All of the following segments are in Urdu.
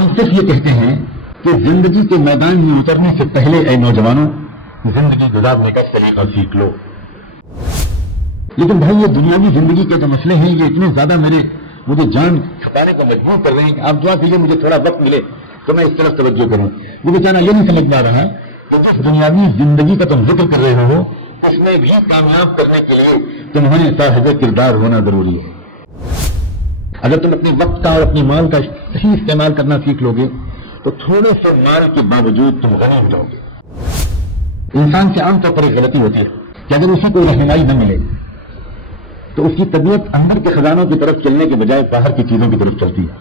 ہم صرف یہ کہتے ہیں کہ زندگی کے میدان میں اترنے سے پہلے اے نوجوانوں زندگی گزارنے کا سلیقہ سیکھ لو. لیکن بھائی یہ دنیاوی زندگی کے جو مسئلے ہیں یہ اتنے زیادہ مجھے جان چھپانے کو مجبور کر رہے ہیں کہ آپ دعا کیجیے مجھے تھوڑا وقت ملے تو میں اس طرف توجہ کروں. وہ بیچارہ یہ نہیں سمجھ پا رہا کہ جس دنیاوی زندگی کا تم ذکر کر رہے ہو اس میں بھی کامیاب کرنے کے لیے تمہیں صاحب کردار ہونا ضروری ہے. اگر تم اپنے وقت کا اور اپنے مال کا صحیح استعمال کرنا سیکھ لو گے تو تھوڑے سے مال کے باوجود تم غنی ہو جاؤ گے. انسان سے عام طور پر ایک غلطی ہوتی ہے کہ اگر اسی کو رہنمائی نہ ملے تو اس کی طبیعت اندر کے خزانوں کی طرف چلنے کے بجائے باہر کی چیزوں کی طرف چلتی ہے.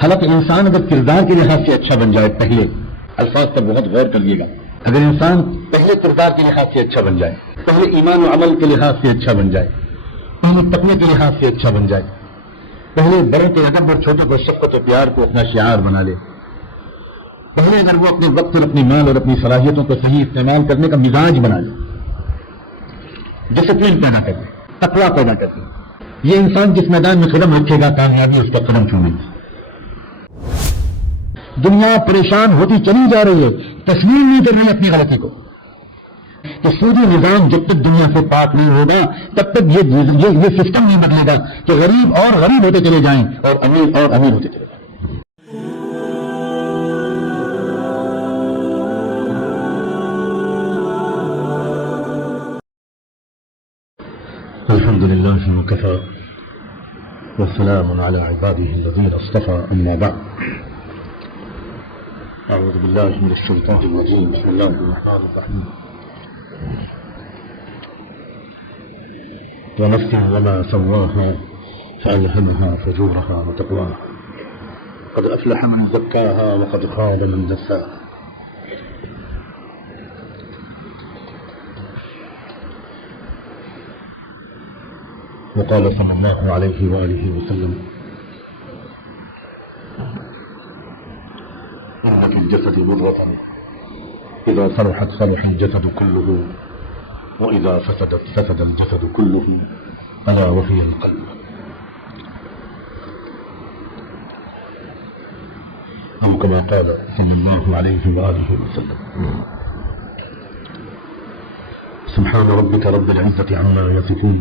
حالانکہ انسان اگر کردار کے لحاظ سے اچھا بن جائے, پہلے الفاظ پر بہت غور کر لیے گا, اگر انسان پہلے کردار کے لحاظ سے اچھا بن جائے, پہلے ایمان و عمل کے لحاظ سے اچھا بن جائے, پہلے تقوی کے لحاظ سے اچھا بن جائے, پہلے بڑوں کے ادب اور چھوٹے کو شفقت و پیار کو اپنا شعار بنا لے, پہلے اگر وہ اپنے وقت اور اپنی مال اور اپنی صلاحیتوں کو صحیح استعمال کرنے کا مزاج بنا لے, ڈسپلن پیدا کر لے, تقویٰ پیدا کر لے, یہ انسان جس میدان میں قدم رکھے گا کامیابی اس کا قدم چھونے گی. دنیا پریشان ہوتی چلی جا رہی ہے, تسلیم نہیں کر رہی اپنی غلطی کو. تو سودی نظام جب تک دنیا سے پاک نہیں ہوگا تب تک یہ سسٹم نہیں بدلے گا کہ غریب اور غریب ہوتے چلے جائیں اور امیر ہوتے چلے جائیں. الحمد لله وكفى والسلام على عباده الذين اصطفى أما بعد. أعوذ بالله من الشيطان الرجيم. بسم الله الرحمن الرحيم. ونفس وما سواها فألهمها فجورها وتقواها قد أفلح من زكاها وقد خاب من دساها. وقال صلى الله عليه وآله وسلم إن في الجسد مضغة إذا صلحت صلح الجسد كله وإذا فسدت فسد الجسد كله ألا وهي القلب. أو كما قال صلى الله عليه وآله وسلم. سبحان ربك رب العزة عما يصفون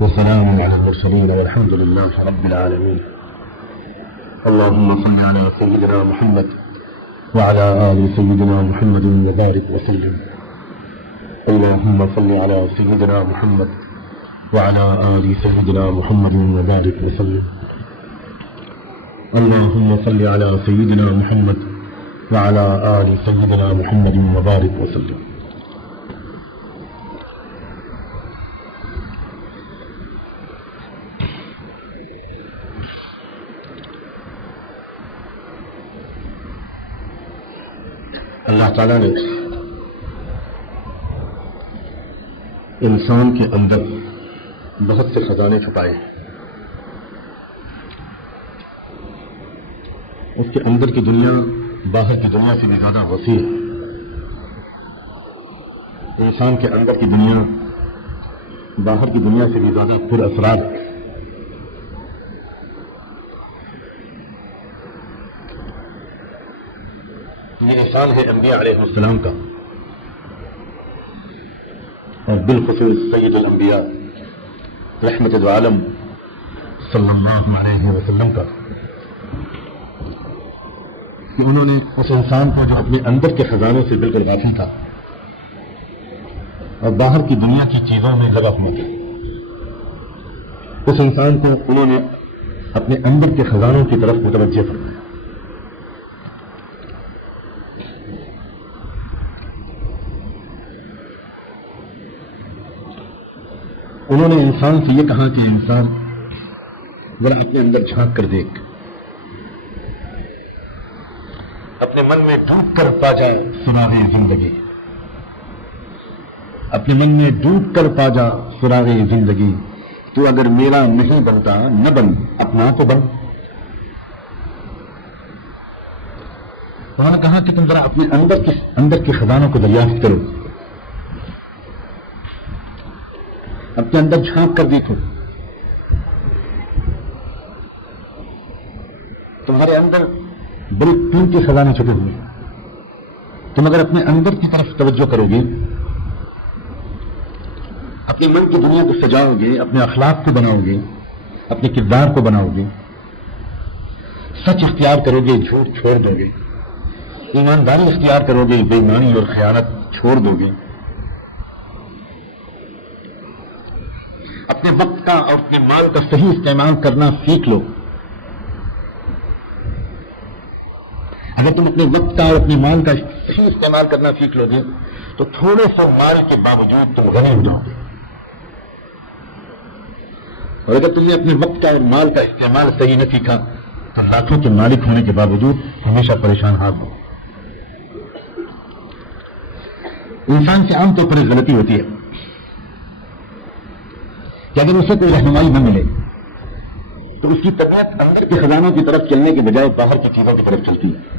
وسلام على المرسلين والحمد لله رب العالمين. اللهم صل على سيدنا محمد وعلى آل سيدنا محمد وبارك وسلم. اللهم صل على سيدنا محمد وعلى آل سيدنا محمد وبارك وسلم. اللهم صل على سيدنا محمد وعلى آل سيدنا محمد وبارك وسلم. اللہ تعالیٰ نے انسان کے اندر بہت سے خزانے چھپائے. اس کے اندر کی دنیا باہر کی دنیا سے بھی زیادہ وسیع ہے. انسان کے اندر کی دنیا باہر کی دنیا سے بھی زیادہ پر اسرار ہے. یہ احسان ہے انبیاء علیہ السلام کا اور بالخصوص سید الانبیاء رحمت العالم صلی اللہ علیہ وسلم کا کہ انہوں نے اس انسان کو جو اپنے اندر کے خزانوں سے بالکل غافل تھا اور باہر کی دنیا کی چیزوں میں لگا ہوا تھا, اس انسان کو انہوں نے اپنے اندر کے خزانوں کی طرف متوجہ فرمایا. انہوں نے انسان سے یہ کہا کہ انسان ذرا اپنے اندر جھانک کر دیکھ, اپنے من میں ڈوب کر پا جا سراغ زندگی, اپنے من میں ڈوب کر پا جا سراغ زندگی. تو اگر میرا نہیں بنتا نہ بن, اپنا تو بن. انہوں نے کہا کہ تم ذرا اپنے اندر کے خزانوں کو دریافت کرو, اپنے اندر جھانک کر دیکھو. تمہارے اندر بڑے قیمتی خزانے چھپے ہوئے ہیں. تم اگر اپنے اندر کی طرف توجہ کرو گے، اپنے من کی دنیا کو سجاؤ گے، اپنے اخلاق کو بناؤ گے، اپنے کردار کو بناؤ گے، سچ اختیار کرو گے، جھوٹ چھوڑ دو گے، ایمانداری اختیار کرو گے، بے ایمانی اور خیانت چھوڑ دو گے، اپنے وقت کا اور اپنے مال کا صحیح استعمال کرنا سیکھ لو. اگر تم اپنے وقت کا اور اپنے مال کا صحیح استعمال کرنا سیکھ لو گے تو تھوڑے سے مال کے باوجود تم غنی ہو جاؤ گے. اور اگر تم نے اپنے وقت کا اور مال کا استعمال صحیح نہ سیکھا تو لاکھوں کے مالک ہونے کے باوجود ہمیشہ پریشان حال ہو. انسان سے عام طور پر ایک غلطی ہوتی ہے کہ اگر اسے کوئی رہنمائی نہ ملے تو اس کی طبیعت اندر کے خزانوں کی طرف چلنے کے بجائے باہر کی چیزوں کی طرف چلتی ہے.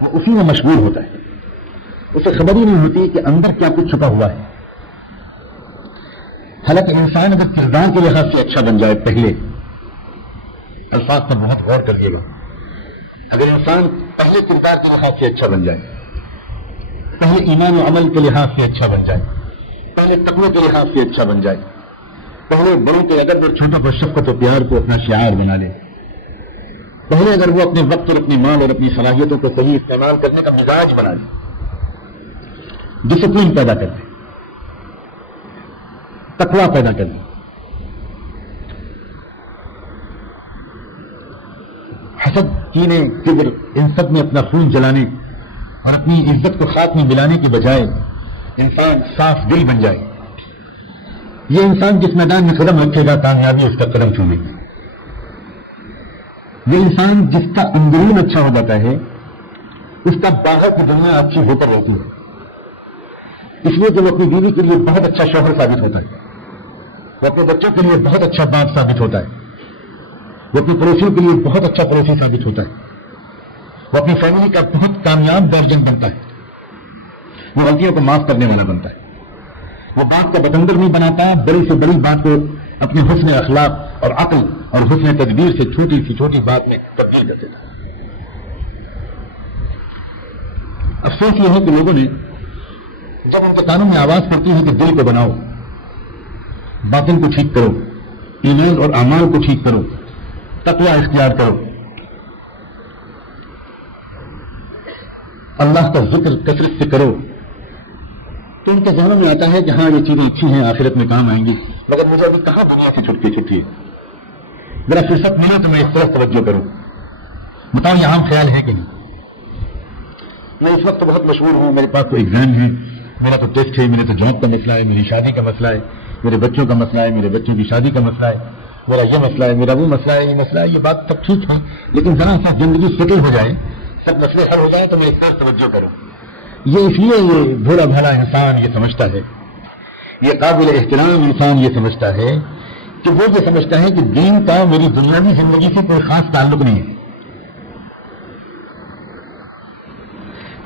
وہ اسی میں مشغول ہوتا ہے، اسے خبر ہی نہیں ہوتی کہ اندر کیا کچھ چھپا ہوا ہے. حالانکہ انسان اگر کردار کے لحاظ سے اچھا بن جائے، پہلے الفاظ پر بہت غور کریے گا، اگر انسان پہلے کردار کے لحاظ سے اچھا بن جائے، پہلے ایمان و عمل کے لحاظ سے اچھا بن جائے، پہلے تقوی کے لحاظ سے اچھا بن جائے، پہلے بڑوں کے ادب اور چھوٹوں پر شفقت و پیار کو اپنا شعار بنا لے، پہلے اگر وہ اپنے وقت اور اپنی مال اور اپنی صلاحیتوں کو صحیح استعمال کرنے کا مزاج بنا لے، ڈسپلن پیدا کر لے، تقوی پیدا کر لے، حسد، کینے، کبر، ان سب میں اپنا خون جلانے اور اپنی عزت کو خاک میں ملانے کی بجائے انسان صاف دل بن جائے، یہ انسان جس میدان میں قدم رکھے گا کامیابی اس کا قدم چومے گی. یہ انسان جس کا اندرون اچھا ہو جاتا ہے اس کا باہر کی دنیا اچھی ہو کر رہتی ہے. اس لیے جب اپنی بیوی کے لیے بہت اچھا شوہر ثابت ہوتا ہے، وہ اپنے بچوں کے لیے بہت اچھا باپ ثابت ہوتا ہے، وہ اپنی پڑوسیوں کے لیے بہت اچھا پڑوسی ثابت ہوتا ہے، وہ اپنی فیملی کا بہت کامیاب درجن بنتا ہے، وہ غلطیوں کو معاف کرنے والا بنتا ہے، وہ بات کا بتنگڑ نہیں بناتا، بڑی سے بڑی بات کو اپنے حسن اخلاق اور عقل اور حسن تدبیر سے چھوٹی سی چھوٹی بات میں تبدیل کر دیتا ہے. افسوس یہ ہے کہ لوگوں نے جب ان کے کانوں میں آواز پڑتی ہے کہ دل کو بناؤ، باطن کو ٹھیک کرو، ایمان اور اعمال کو ٹھیک کرو، تقوی اختیار کرو، اللہ کا ذکر کثرت سے کرو، تو ان کے ذہنوں میں آتا ہے کہ ہاں یہ چیزیں اچھی ہیں، آخرت میں کام آئیں گی، مگر مجھے ابھی کہاں دنیا سے چھٹی ہے، میرا فرصت ملے تو میں اس طرح توجہ کروں. بتاؤ یہ عام خیال ہے کہ نہیں؟ میں اس وقت بہت مشغول ہوں، میرے پاس تو ایگزام ہے، میرا تو ٹیسٹ ہے، میرے تو جاب کا مسئلہ ہے، میری شادی کا مسئلہ ہے، میرے بچوں کا مسئلہ ہے، میرے بچوں کی شادی کا مسئلہ ہے، میرا یہ مسئلہ ہے، میرا وہ مسئلہ ہے، یہ مسئلہ ہے. یہ بات سب ٹھیک ہے، لیکن ذرا سا زندگی سیٹل ہو جائے، سب مسئلے حل ہو جائے تو میں اس طرح توجہ کروں. یہ اس لیے یہ بھولا بھالا انسان یہ سمجھتا ہے، یہ قابل احترام انسان یہ سمجھتا ہے کہ وہ یہ سمجھتا ہے کہ دین کا میری دنیاوی زندگی سے کوئی خاص تعلق نہیں ہے.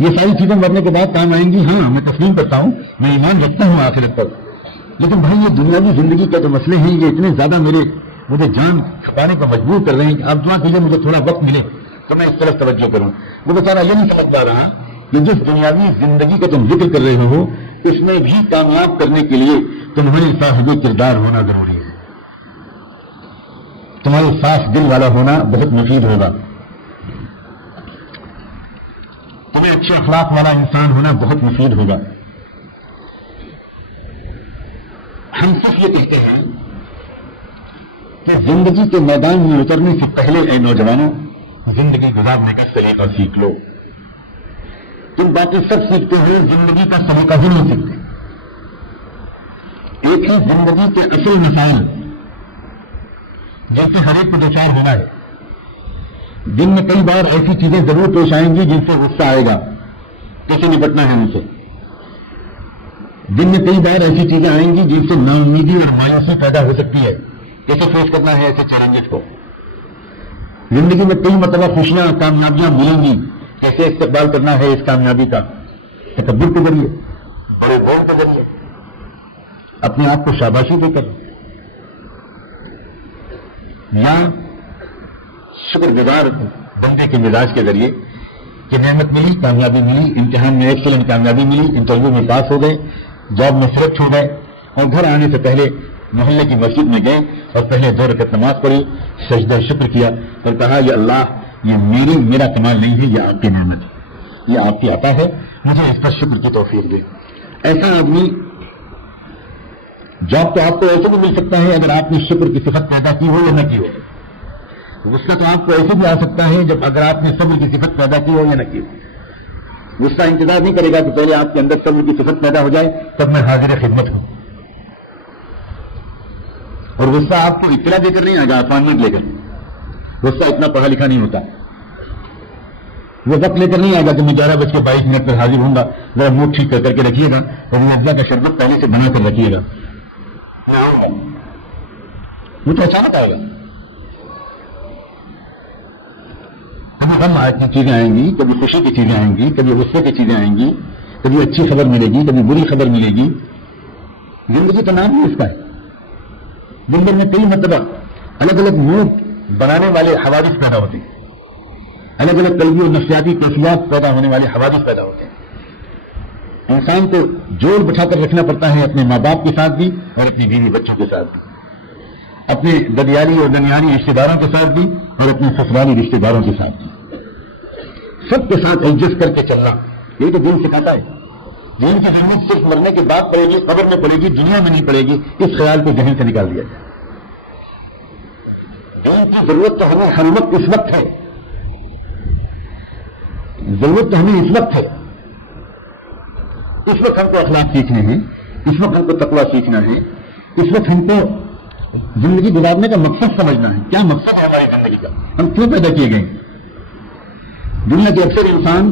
یہ ساری چیزیں مرنے کے بعد کام آئیں گی، ہاں میں تسلیم کرتا ہوں، میں ایمان رکھتا ہوں آخرت پر، لیکن بھائی یہ دنیاوی زندگی کے جو مسئلے ہیں یہ اتنے زیادہ مجھے جان چھپانے کو مجبور کر رہے ہیں کہ آپ دعا کیجیے مجھے تھوڑا وقت ملے تو میں اس طرف توجہ کروں. وہ بیچارہ یہ نہیں سمجھ پا رہا کہ جس دنیاوی زندگی کا تم ذکر کر رہے ہو اس میں بھی کامیاب کرنے کے لیے تمہارے صاحب کردار ہونا ضروری ہے، تمہارے صاف دل والا ہونا بہت مفید ہوگا، تمہیں اچھے اخلاق والا انسان ہونا بہت مفید ہوگا. ہم صرف یہ کہتے ہیں کہ زندگی کے میدان میں اترنے سے پہلے اے نوجوانوں زندگی گزارنے کا سلیقہ سیکھ لو. تم باتیں سب سیکھتے ہو، زندگی کا سلیقہ ہی نہیں سیکھتے. ایک ہے زندگی کے اصل مسائل جیسے ہر ایک کو دو چار ہونا ہے. دن میں کئی بار ایسی چیزیں ضرور پیش آئیں گی جن سے غصہ آئے گا، کیسے نپٹنا ہے ان سے. دن میں کئی بار ایسی چیزیں آئیں گی جن سے نا امیدی اور مایوسی پیدا ہو سکتی ہے، کیسے فیس کرنا ہے ایسے چیلنجز کو. زندگی میں کئی مرتبہ خوشیاں کامیابیاں ملیں گی، کیسے استقبال کرنا ہے اس کامیابی کا، تکبر کے ذریعے، بڑے بول کے ذریعے، اپنے آپ کو شاباشی دے کر، یا شکر گزار بندے کے مزاج کے ذریعے کہ نعمت ملی، کامیابی ملی، امتحان میں ایکسلنٹ کامیابی ملی، انٹرویو میں پاس ہو گئے، جاب میں سلیکٹ ہو گئے، اور گھر آنے سے پہلے محلے کی مسجد میں گئے اور پہلے 2 رکعت نماز پڑھی، سجدہ شکر کیا اور کہا یا اللہ یہ میرا کمال نہیں ہے، یہ آپ کی نعمت ہے، یہ آپ کی عطا ہے، مجھے اس پر شکر کی توفیق دے۔ ایسا آدمی جاب تو آپ کو ایسے بھی مل سکتا ہے اگر آپ نے شکر کی صفت پیدا کی ہو یا نہ کی ہو، غصہ تو آپ کو ایسے بھی آ سکتا ہے جب اگر آپ نے صبر کی صفت پیدا کی ہو یا نہ کی ہو۔ غصہ انتظار نہیں کرے گا کہ پہلے آپ کے اندر صبر کی صفت پیدا ہو جائے تب میں حاضر خدمت ہوں، اور غصہ آپ کو اطلاع دے کر نہیں آئے گا، اپائنٹمنٹ لے کر۔ غصہ اتنا پڑھا لکھا نہیں ہوتا، وہ وقت لے کر نہیں آئے گا کہ میں 11:22 پر حاضر ہوں گا، ذرا منہ ٹھیک کر کے رکھیے گا اور مزہ کا شربت پہلے سے بنا کر رکھیے گا، وہ تو اچانک آئے گا۔ کبھی غم کی چیزیں آئیں گی، کبھی خوشی کی چیزیں آئیں گی، کبھی غصے کی چیزیں آئیں گی، کبھی اچھی خبر ملے گی، کبھی بری خبر ملے گی۔ زندگی کا نام ہی اس کا ہے۔ زندگی میں کئی مرتبہ الگ الگ موڈ بنانے والے حوادث پیدا ہوتے ہیں، الگ الگ قلبی اور نفسیاتی کیفیات پیدا ہونے والے حوادث پیدا ہوتے ہیں۔ انسان کو جوڑ بٹھا کر رکھنا پڑتا ہے اپنے ماں باپ کے ساتھ بھی اور اپنی بیوی بچوں کے ساتھ بھی، اپنے ددیالی اور دنیالی رشتے داروں کے ساتھ بھی اور اپنے سسرالی رشتے داروں کے ساتھ بھی، سب کے ساتھ ایڈجسٹ کر کے چلنا، یہ تو دین سکھاتا ہے۔ دین کی ضرورت صرف مرنے کے بعد پڑے گی، قبر میں پڑے گی، دنیا میں نہیں پڑے گی، اس خیال کو ذہن سے نکال دیا جائے۔ دین کی ضرورت تو ہمیں ہر وقت اس وقت ہے، ضرورت تو ہمیں اس وقت ہے، اس وقت ہم کو اخلاق سیکھنے ہیں، اس وقت ہم کو تقویٰ سیکھنا ہے، اس وقت ہم کو زندگی گزارنے کا مقصد سمجھنا ہے۔ کیا مقصد ہے ہماری زندگی کا؟ ہم کیوں پیدا کیے گئے؟ دنیا کے اکثر انسان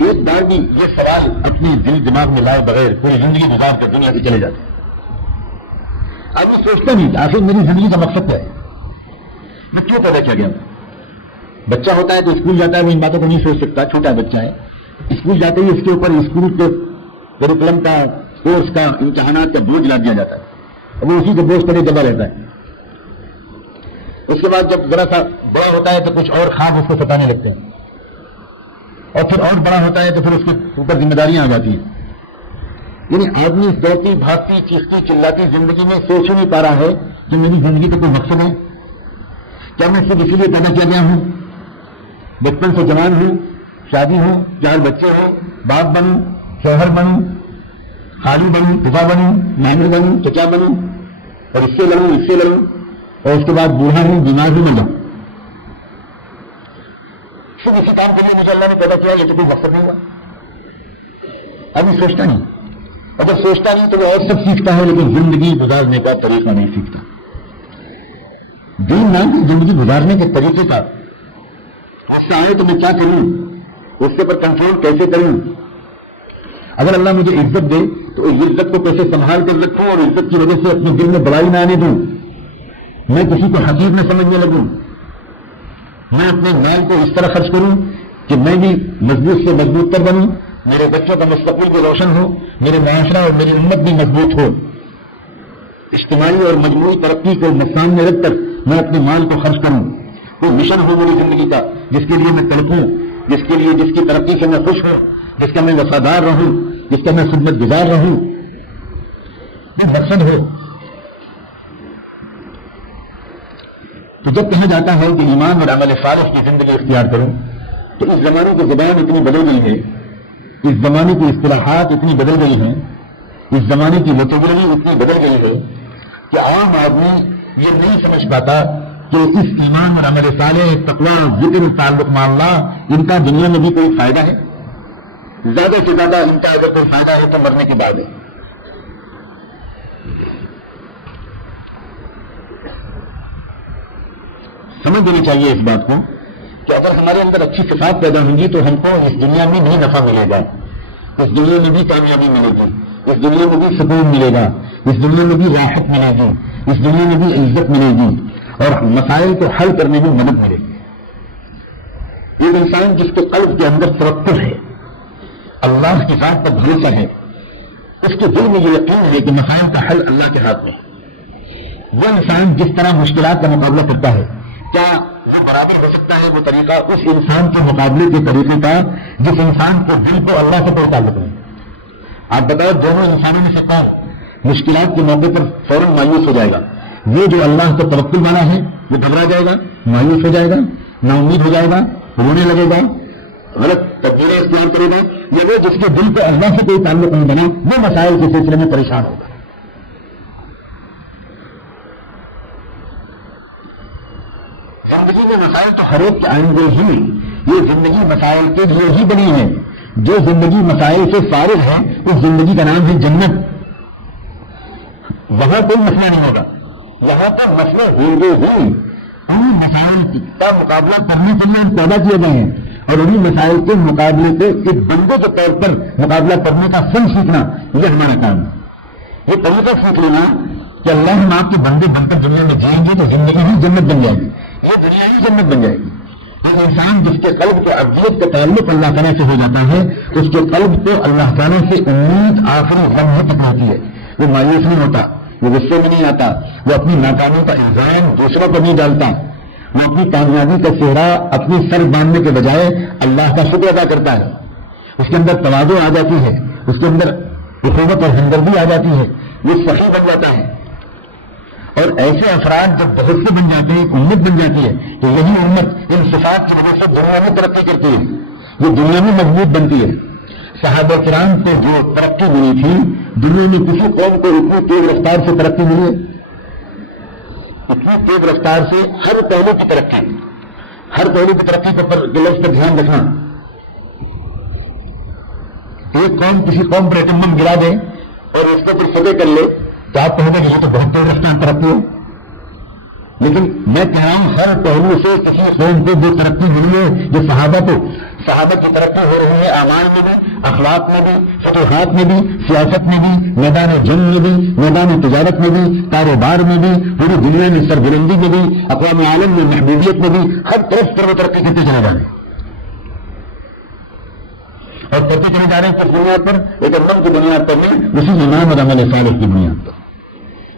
ایک بار بھی یہ سوال اپنے دل دماغ میں لائے بغیر پوری زندگی گزار کر دنیا سے چلے جاتے ہیں۔ آدمی سوچتا نہیں آخر میری زندگی کا مقصد کیا ہے، میں کیوں پیدا کیا گیا؟ بچہ ہوتا ہے تو اسکول جاتا ہے، وہ ان باتوں کو نہیں سوچ سکتا، چھوٹا بچہ ہے، اسکول جاتے ہی اس کے اوپر اسکول کے کریکولم کا، کورس کا، امتحانات کا بوجھ لاد دیا جاتا ہے، اور وہ اسی کو بوجھ پر دبا لیتا ہے۔ اس کے بعد جب ذرا سا بڑا ہوتا ہے تو کچھ اور خواب اس کو ستانے لگتے ہیں، اور پھر اور بڑا ہوتا ہے تو پھر اس کے اوپر ذمہ داریاں آ جاتی ہیں۔ یعنی آدمی اس دوڑتی بھاگتی چیختی چلاتی زندگی میں سوچ ہی نہیں پا رہا ہے کہ میری زندگی کا کوئی مقصد ہے، کیا میں صرف اسی لیے پیدا کیا گیا ہوں؟ بچپن سے جوان ہوں، شادی ہو، 4 بچے ہوں، باپ بنوں، شوہر بنوں، خالی بنوں، پھپھا بنوں، ماموں بنوں، چچا بنوں، اور اس سے لڑوں اس سے لڑوں، اور اس کے بعد بوڑھا ہوں، بیمار ہوں، مر جاؤں۔ صرف اسی کام کے لیے مجھے اللہ نے پیدا کیا، یہ تو کوئی مقصد نہیں ہوا۔ ابھی سوچتا نہیں، اگر سوچتا نہیں تو وہ اور سب سیکھتا ہے لیکن زندگی گزارنے کا طریقہ نہیں سیکھتا۔ دین نام کی زندگی گزارنے کے طریقے کا اس سے آئے تو میں کیا کروں، اس کے پر کنٹرول کیسے کروں، اگر اللہ مجھے عزت دے تو اس عزت کو کیسے سنبھال کر رکھوں اور عزت کی وجہ سے اپنے دل میں بڑائی نہ آنے دوں، میں کسی کو حقیر نہ سمجھنے لگوں، میں اپنے مال کو اس طرح خرچ کروں کہ میں بھی مضبوط سے مضبوط تر بنوں، میرے بچوں کا مستقبل بھی روشن ہو، میرے معاشرہ اور میری امت بھی مضبوط ہو۔ اجتماعی اور مجموعی ترقی کو نقصان میں رکھ کر میں اپنے مال کو خرچ کروں، کوئی مشن ہو میری زندگی کا جس کے لیے میں تڑپوں، جس کی ترقی سے میں خوش ہوں، جس کا میں وفادار رہوں، جس کا میں خدمت گزار رہوں، یہ مقصد ہو۔ تو جب کہا جاتا ہے کہ ایمان اور عمل صالح کی زندگی اختیار کروں تو اس زمانے کی زبان اتنی بدل گئی ہے، اس زمانے کی اصطلاحات اتنی بدل گئی ہیں، اس زمانے کی ووکیبلری اتنی بدل گئی ہے کہ عام آدمی یہ نہیں سمجھ پاتا کہ اس ایمان اور عمل صالح، تقویٰ، ذکر، تعلق مع اللہ، ان کا دنیا میں بھی کوئی فائدہ ہے؟ زیادہ سے زیادہ ان کا اگر کوئی فائدہ ہے تو مرنے کے بعد ہے۔ سمجھ لینی چاہیے اس بات کو کہ اگر ہمارے اندر اچھی صفات پیدا ہوں گی تو ہم کو اس دنیا میں بھی نفع ملے گا، اس دنیا میں بھی کامیابی ملے گی، اس دنیا میں بھی سکون ملے گا، اس دنیا میں بھی راحت ملے گی، اس دنیا میں بھی عزت ملے گی اور مسائل کو حل کرنے میں مدد ملے گی۔ ایک انسان جس کے قلب کے اندر توکل ہے، اللہ کی ذات پر بھروسہ ہے، اس کے دل میں یہ یقین ہے کہ مسائل کا حل اللہ کے ہاتھ میں ہے، وہ انسان جس طرح مشکلات کا مقابلہ کرتا ہے، کیا وہ برابر ہو سکتا ہے وہ طریقہ اس انسان کے مقابلے کے طریقے کا جس انسان کو دل کو اللہ سے کوئی تعلق نہیں. آپ بتاؤ دونوں انسانوں میں سے کون مشکلات کے موقع پر فوراً مایوس ہو جائے گا؟ یہ جو اللہ کا توکل والا ہے وہ گھبرا جائے گا، مایوس ہو جائے گا، نا امید ہو جائے گا، رونے لگے گا، غلط تدبیریں استعمال کرے گا، یا وہ جس کے دل کو اللہ سے کوئی تعلق نہیں بنا وہ مسائل کے سلسلے میں پریشان ہوگا. زندگی میں مسائل تو ہر ایک کے آئیں گے ہی. یہ زندگی مسائل کے لیے ہی بنی ہے. جو زندگی مسائل سے فارغ ہے اس زندگی کا نام ہے جنت. وہاں کوئی مسئلہ نہیں ہوگا، یہاں پر مسئلے ہوں گے ہی. انہیں مسائل کا مقابلہ کرنے کے لیے پیدا کیے گئے ہیں اور انہیں مسائل کے مقابلے کے ایک بندے کے طور پر مقابلہ کرنے کا فن سیکھنا یہ ہمارا کام ہے. یہ طریقہ سیکھ لینا کہ اللہ ہم آپ کے بندے بن کر دنیا میں جائیں گے تو زندگی ہی جنت بن جائے گی، یہ دنیا ہی جنت بن جائے گی. ایک انسان جس کے قلب کے ابدیت کا تعلق اللہ تعالیٰ سے ہو جاتا ہے اس کے قلب کو اللہ تعالیٰ سے امید آخری لمحے تک ہوتی ہے. وہ مایوس نہیں ہوتا، وہ غصے میں نہیں آتا، وہ اپنی ناکامی کا الزام دوسروں پر نہیں ڈالتا، وہ اپنی کامیابی کا چہرہ اپنی سر باندھنے کے بجائے اللہ کا شکر ادا کرتا ہے. اس کے اندر تواضع آ جاتی ہے، اس کے اندر اخوت اور ہمدردی آ جاتی ہے، وہ سخی بن جاتا ہے. اور ایسے افراد جب بہت سے بن جاتے ہیں، ایک امت بن جاتی ہے تو یہی امت ان صفات کی وجہ سے دنیا میں ترقی کرتی ہے، یہ دنیا میں مضبوط بنتی ہے. صحابہ کرام کو جو ترقی ملی تھی دنیا میں کسی قوم کو اتنی تیز رفتار سے ترقی ملی ہے، اتنی تیز رفتار سے ہر پہلو کی ترقی، ہر پہلو کی ترقی پر لفظ پر دھیان رکھنا. ایک قوم کسی قوم پر ایٹم بم گرا دے اور اس کو پھر فتح کر لے تو آپ کہیں گے کہ یہ تو بہت تیز رفتار ترقی ہے. لیکن میں کہہ رہا ہوں ہر پہلو سے کسی قوم کو جو ترقی ملی ہے جو صحابہ کی ترقی ہو رہی ہے، اعمال میں بھی، اخلاق میں بھی، فتوحات میں بھی، سیاست میں بھی، میدان جنگ میں بھی، میدان تجارت میں بھی، کاروبار میں بھی، پوری دنیا میں سربلندی میں بھی، اقوام عالم میں محبوبیت میں بھی، ہر طرف پر وہ ترقی کرتے چلے جا رہے ہیں اور کرتے چلے جا رہے ہیں. کس بنیاد پر؟ ایک علم کی بنیاد پر نہیں، اسی ایمان اور عمل صالح کی بنیاد پر،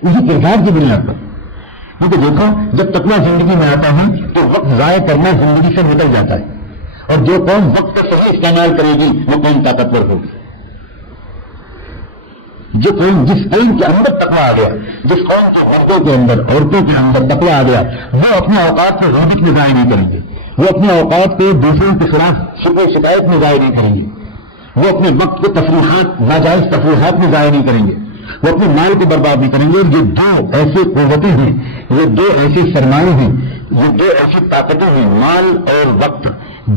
اسی کردار کی بنیاد پر. کیونکہ دیکھو جب تقویٰ زندگی میں آتا ہے تو وقت ضائع کرنا زندگی سے نکل جاتا ہے اور جو قوم وقت کا صحیح استعمال کرے گی وہ قوم طاقتور ہوگی. جو قوم جس قوم کے اندر تقویٰ آ گیا، جس قوم کے مردوں کے اندر عورتوں کے اندر تقویٰ آ گیا، وہ اپنے اوقات میں غیبت میں ضائع نہیں کریں گے، وہ اپنے اوقات کو دوسروں کے خلاف شکایت میں ضائع نہیں کریں گے، وہ اپنے وقت کو تفریحات ناجائز تفریحات میں ضائع نہیں کریں گے، وہ اپنے مال کو برباد نہیں کریں گے. اور یہ دو ایسی قوتیں ہیں، یہ دو ایسے سرمایے ہیں، یہ دو ایسی طاقتیں ہیں، مال اور وقت.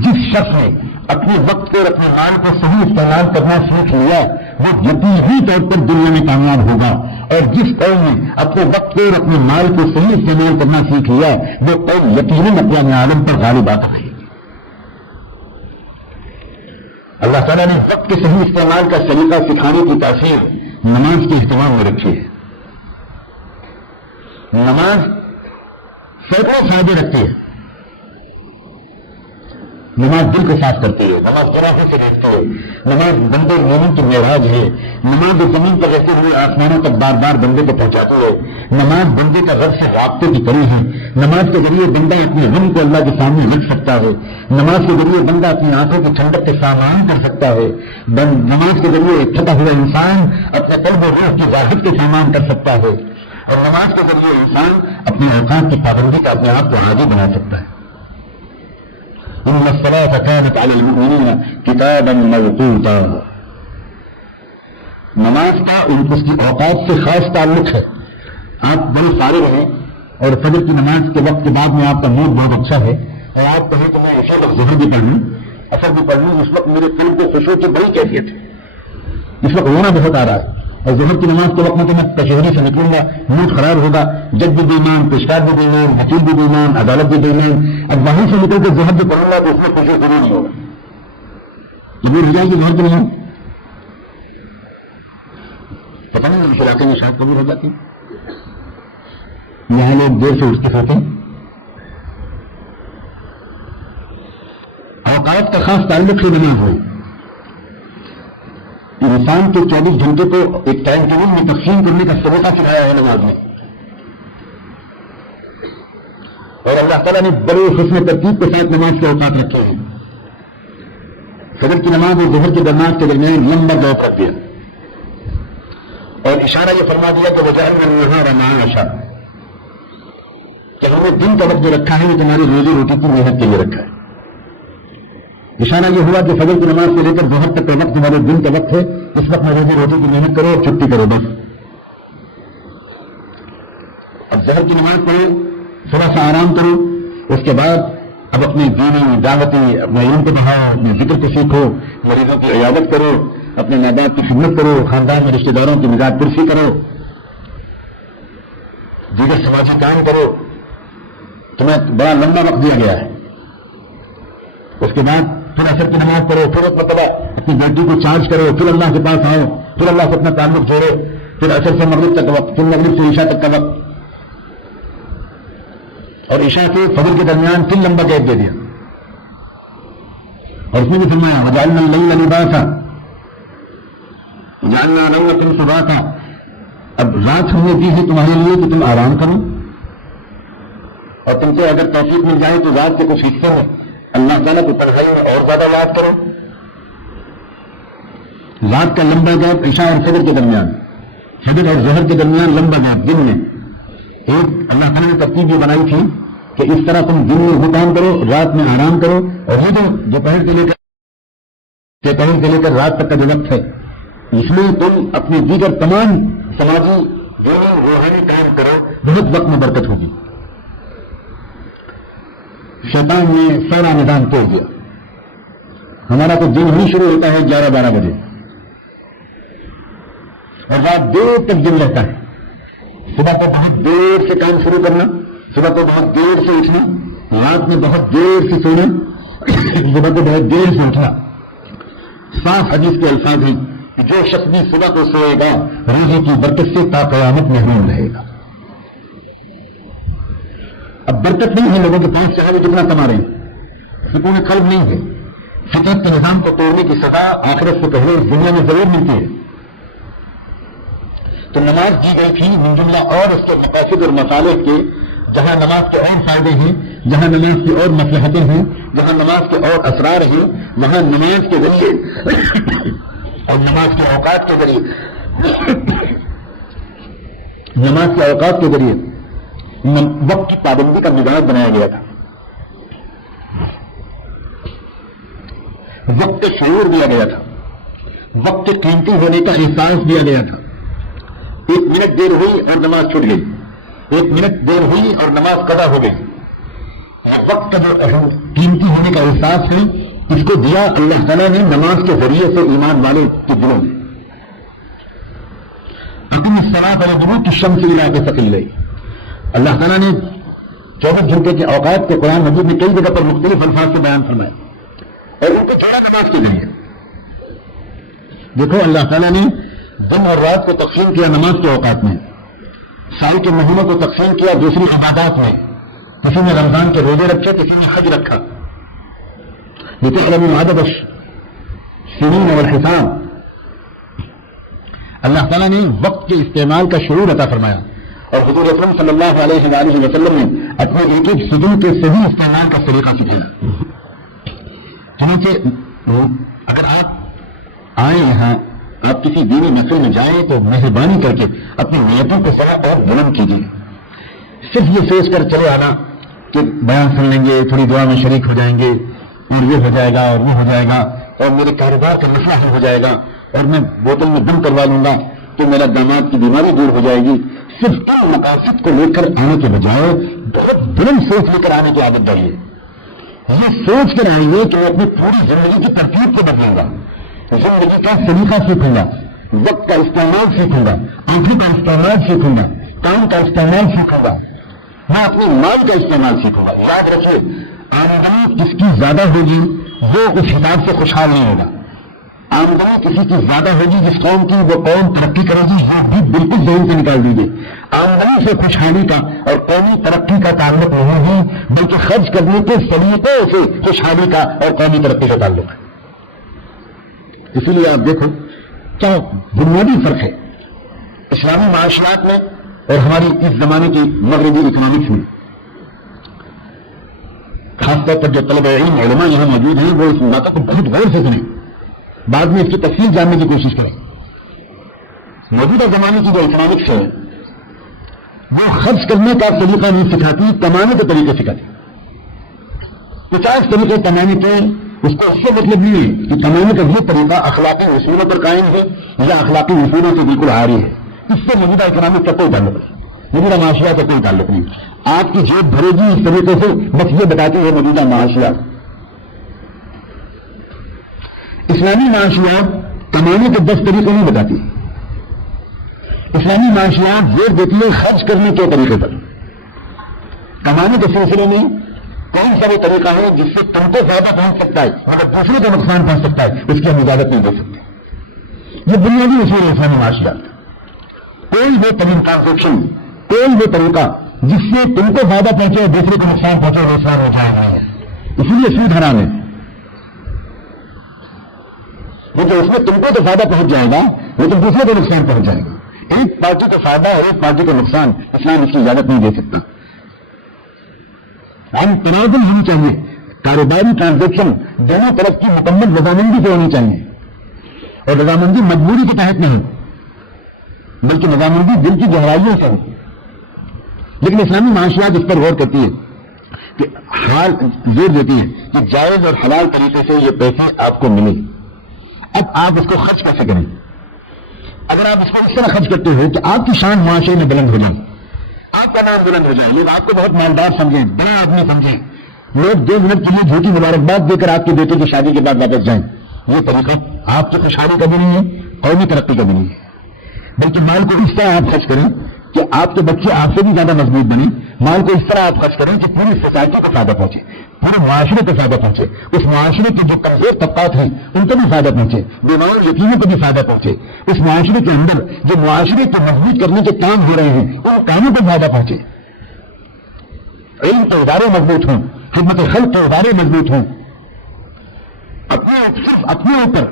جس شخص نے اپنے وقت کو اور اپنے مال کو صحیح استعمال کرنا سیکھ لیا وہ یقینی طور پر دنیا میں کامیاب ہوگا. اور جس قوم نے اپنے وقت کو اور اپنے مال کو صحیح استعمال کرنا سیکھ لیا وہ قوم یقیناً اقوام عالم پر غالب آ رہی ہے. اللہ تعالیٰ نے وقت کے صحیح استعمال کا سلیقہ سکھانے کی تاثیر نماز کے اہتمام میں رکھی ہے. نماز سینکڑوں فائدے رکھتی ہے. نماز دل کو صاف کرتی ہے، نماز گناہوں سے روکتی ہے، نماز بندے مومن کی معراج ہے، نماز زمین پر رہتے ہوئے آسمانوں تک بار بار بندے کو پہنچاتی ہے، نماز بندے کا رب سے رابطے کی کڑی ہے. نماز کے ذریعے بندہ اپنے غم کو اللہ کے سامنے رکھ سکتا ہے، نماز کے ذریعے بندہ اپنی آنکھوں کی ٹھنڈک کے سامان کر سکتا ہے، نماز کے ذریعے تھکا ہوا انسان اپنے قلب و روح کی ظاہر کے سامان کر سکتا ہے، اور نماز کے ذریعے انسان اپنے اوقات کی پابندی کا اپنے آپ کو عادی بنا سکتا ہے. ان الصلاة كانت على المؤمنين كتابا موقوتا. نماز کا اس کی اوقات سے خاص تعلق ہے. آپ بڑے فارغ ہیں اور فجر کی نماز کے وقت کے بعد میں آپ کا موڈ بہت اچھا ہے اور آپ کہیں کہ میں اسی وقت ظہر بھی پڑھ لوں، اثر بھی پڑھ لوں، اس وقت میرے دل کو خشوع کی بڑی کیفیت ہے، اس وقت رونا بہت آ رہا ہے، اور ظہر کی نماز کے وقت میں تو میں تشہیری سے نکلوں گا، موڈ خراب ہوگا، جج بھی بے ایمان، پیشکار بھی بے ایمان، وکیل بھی بے ایمان، عدالت بھی بے ایمان. اب وہیں سے نکل کے ظہر بھی پڑھوں گا تو اس میں خوشی ضرور نہیں ہوگا. ضرور ہو جائے گی ظہر کی نہیں، پتہ نہیں اس علاقے میں شاید قبول ہو جاتی. یہاں لوگ دیر سے اٹھتے ہوتے ہیں. اوقات کا خاص تعلق سے نماز ہوئی. انسان کے 24 گھنٹے کو ایک ٹائم ٹیبل میں تقسیم کرنے کا سلیقہ سکھایا ہے نماز میں. اور اللہ تعالیٰ نے بڑے حسن ترتیب کے ساتھ نماز کے اوقات رکھے ہیں. فجر کی نماز اور ظہر کی نماز کے درمیان لمبا گیپ رکھ دیا اور اشارہ یہ فرما دیا کہ وجعلنا النہار معاشا، کہ ہم نے دن کا وقت جو رکھا ہے وہ تمہاری روزی روٹی کی محنت کے لیے رکھا ہے. اشارہ یہ ہوا کہ فجر کی نماز سے لے کر ظہر تک کا وقت تمہارے دن کا وقت ہے، اس وقت میں روزی روٹی کی محنت کرو اور چھٹی کرو بس. اب ظہر کی نماز پڑھو، تھوڑا سا آرام کرو، اس کے بعد اب اپنی دینی دعوتی اپنے علم کو بڑھاؤ، اپنے ذکر کو سیکھو، مریضوں کی عیادت کرو، اپنے ماں باپ کی خدمت کرو، خاندان میں رشتہ داروں کی مزاج پرسی کرو، دیگر سماجی کام کرو. تمہیں بڑا لمبا وقت دیا گیا ہے. اس کے بعد پھر عصر کی نماز پڑھو، پھر ایک مرتبہ اپنی بیٹری کو چارج کرو، پھر اللہ کے پاس آؤ، پھر اللہ سے اپنا تعلق جوڑو، پھر عصر سے مغرب تک کا وقت، پھر مغرب سے عشاء تک کا وقت، اور عشاء سے فجر کے درمیان پھر لمبا گیپ دے دیا. اور اس نے بھی فرمایا وجعلنا اللیل لباسا وجعلنا نومکم سباتا، اب رات ہم نے دی ہے تمہارے لیے کہ تم آرام کرو، اور تم کو اگر توفیق مل جائے تو رات کے کچھ حصے میں اللہ تعالیٰ کو تنہائی میں اور زیادہ یاد کرو. رات کا لمبا گیپ عشاء اور فجر کے درمیان، فجر اور ظہر کے درمیان لمبا گیپ دن میں. ایک اللہ تعالیٰ نے ترتیب یہ بنائی تھی کہ اس طرح تم دن میں وہ کام کرو، رات میں آرام کرو، اور یہ جو دوپہر سے لے کر رات تک کا جو وقت ہے اس میں تم اپنے دیگر تمام سماجی روحانی کام کرو، بہت وقت میں برکت ہوگی. شیطان نے سارا نظام توڑ دیا. ہمارا تو دن ہی شروع ہوتا ہے 11-12 بجے اور رات دیر تک دن رہتا ہے. صبح کو بہت دیر سے کام شروع کرنا، صبح کو بہت دیر سے اٹھنا، رات میں بہت دیر سے سونا، صبح کو بہت دیر سے اٹھنا. صاف حدیث کے الفاظ ہیں جو شخص بھی صبح کو سوئے گا روزے کی برکت سے تا قیامت محروم رہے گا. اب برکت نہیں ہے لوگوں کے پاس، چاہے وہ کتنا کما رہے ہیں، سکون قلب نہیں ہے. فطرت کے نظام کو توڑنے کی سزا آخرت سے پہلے اس دنیا میں ضرور ملتی ہے. تو نماز دی گئی تھی من جملہ اور اس کے مقاصد اور مصالح کے، جہاں نماز کے اور فائدے ہیں، جہاں نماز کی اور مصلحتیں ہیں، جہاں نماز کے اور اسرار ہیں، وہاں نماز کے ذریعے اور نماز کے اوقات کے ذریعے نماز کے اوقات کے ذریعے وقت کی پابندی کا مزاج بنایا گیا تھا، وقت کا شعور دیا گیا تھا، وقت کے قیمتی ہونے کا احساس دیا گیا تھا. 1 منٹ دیر ہوئی اور نماز چھوٹ گئی، 1 منٹ دیر ہوئی اور نماز قضا ہو گئی. وقت کا جو قیمتی ہونے کا احساس ہے اس کو دیا اللہ تعالیٰ نے نماز کے ذریعے سے ایمان والے کے دلوں میں. اقم الصلاۃ لدلوک الشمس الی غسق اللیل، اللہ تعالیٰ نے 24 گھنٹے کے اوقات کو قرآن مجید میں کئی جگہ پر مختلف الفاظ سے بیان فرمایا اور ان کو چھوڑا نماز کے ذریعے. دیکھو اللہ تعالیٰ نے دن اور رات کو تقسیم کیا نماز کے اوقات میں، سال کے مہینوں کو تقسیم کیا دوسری عبادات میں، کسی نے رمضان کے روزے رکھے، کسی نے حج رکھا. لتعلموا عدد السنین والحساب. اللہ تعالیٰ نے وقت کے استعمال کا شعور عطا فرمایا اور حضور اکرم صلی اللہ علیہ وآلہ وسلم نے اپنے ایک ایک سجود کے صحیح استعمال کا طریقہ سکھایا. چنانچہ اگر آپ آئے یہاں، آپ کسی دینی محفل میں جائیں تو مہربانی کر کے اپنی نیتوں کو ذرا اور بلند کیجیے. صرف یہ سوچ کر چلے آنا کہ بیان سن لیں گے، تھوڑی دعا میں شریک ہو جائیں گے اور یہ ہو جائے گا اور وہ ہو جائے گا اور میرے کاروبار کا مسئلہ حل ہو جائے گا اور میں بوتل میں دم کروا لوں گا تو میرا داماد کی بیماری دور ہو جائے گی. صرف ان مقاصد کو لے کر آنے کے بجائے بہت بلند سوچ لے کر آنے کی عادت ڈالیے. یہ سوچ کر آئیے کہ میں اپنی پوری زندگی کی ترتیب کو بدلوں گا، زندگی کا سلیقہ سیکھوں گا، وقت کا استعمال سیکھوں گا، آنکھوں کا استعمال سیکھوں گا، کام کا استعمال سیکھوں گا، میں اپنی مال کا استعمال سیکھوں گا. یاد رکھیے آمدنی جس کی زیادہ ہوگی وہ اس حساب سے خوشحال نہیں ہوگا. آمدنی کسی کی زیادہ ہوگی جس قوم کی وہ قوم ترقی کرے گی، یہ بھی بالکل ذہن سے نکال دیجیے. آمدنی سے خوشحالی کا اور قومی ترقی کا تعلق نہیں ہے بلکہ خرچ کرنے کے سلیقے سے خوشحالی کا اور قومی ترقی کا تعلق ہے. اسی لیے آپ دیکھو کیا بنیادی فرق ہے اسلامی معاشرات میں اور ہماری اس زمانے کی مغربی اکنامکس میں. خاص طور پر جو طلبہ علم علماء یہاں موجود ہیں وہ اس باتوں کو بہت غور سے سنیں، بعد میں اس کی تفصیل جاننے کی کوشش کریں۔ موجودہ زمانے کی جو اکنامکس ہے وہ خرچ کرنے کا طریقہ نہیں سکھاتی، کمانے کے طریقے سکھاتی۔ 50 طریقے کمانے کے، اس کو اس سے مطلب نہیں ہے کہ کمانے کا یہ طریقہ اخلاقی اصولوں پر قائم ہے یا اخلاقی اصولوں سے بالکل عاری ہے، اس سے موجودہ اکنامکس کا کوئی تعلق نہیں، موجودہ معاشیات کا کوئی تعلق نہیں۔ آپ کی جیب بھرے گی اس طریقے سے، بس یہ بتاتی ہے موجودہ معاشیات۔ اسلامی معاشیات کمانے کے 10 طریقے نہیں بتاتی، اسلامی معاشیات زور دیتی ہے خرچ کرنے کے طریقے پر۔ کمانے کے سلسلے میں کون سا وہ طریقہ ہے جس سے تم کو فائدہ پہنچ سکتا ہے مگر دوسرے کو نقصان پہنچ سکتا ہے، اس کی ہم اجازت نہیں دے سکتے۔ یہ بنیادی اصول ہے اسلامی معاشیات۔ کوئی بھی ترین ٹرانزیکشن، کوئی بھی طریقہ جس سے تم کو فائدہ پہنچے اور دوسرے کو نقصان پہنچے وہ اسلام میں جائز نہیں ہے، اسی لیے سود حرام ہے۔ کیونکہ اس میں تم کو تو فائدہ پہنچ جائے گا لیکن دوسرے کو نقصان پہنچ جائے گا۔ ایک پارٹی کا فائدہ اور ایک پارٹی کا نقصان اسلام اس کی اجازت نہیں دے سکتا۔ ہم تنازل ہونی چاہیے، کاروباری ٹرانزیکشن دونوں طرف کی مکمل رضامندی سے ہونی چاہیے، اور رضامندی مجبوری کے تحت نہیں بلکہ رضامندی دل کی گہرائیوں سے ہو۔ لیکن اسلامی معاشیات اس پر غور کرتی ہے کہ حال زور دیتی ہے کہ جائز اور حلال طریقے سے یہ پیسے آپ کو ملے، اب آپ اس کو خرچ کیسے کریں؟ اگر آپ اس کو اس طرح خرچ کرتے ہو کہ آپ کی شان معاشرے میں بلند ہو جائے، آپ کا نام بلند ہو جائے، لوگ آپ کو بہت مالدار سمجھیں، بڑا آدمی سمجھیں، لوگ 2 منٹ کے لیے جھوٹی مبارکباد دے کر آپ کے بیٹے کی شادی کے بعد واپس جائیں، یہ طریقہ آپ کی خوشحالی کا بھی نہیں ہے، قومی ترقی کا بھی نہیں ہے۔ بلکہ مال کو اس طرح آپ خرچ کریں کہ آپ کے بچے آپ سے بھی زیادہ مضبوط بنے، مال کو اس طرح آپ خرچ کریں کہ پوری سوسائٹی کو فائدہ پہنچے، پورے معاشرے کو فائدہ پہنچے، اس معاشرے کے جو کمزور طبقات ہیں ان کو بھی فائدہ پہنچے، بیمار یتیموں کو بھی فائدہ پہنچے، اس معاشرے کے اندر جو معاشرے کو مضبوط کرنے کے کام ہو رہے ہیں ان کاموں کو فائدہ پہنچے، علم کے ادارے مضبوط ہوں، خدمت خلق کے ادارے مضبوط ہوں۔ صرف اپنے اوپر،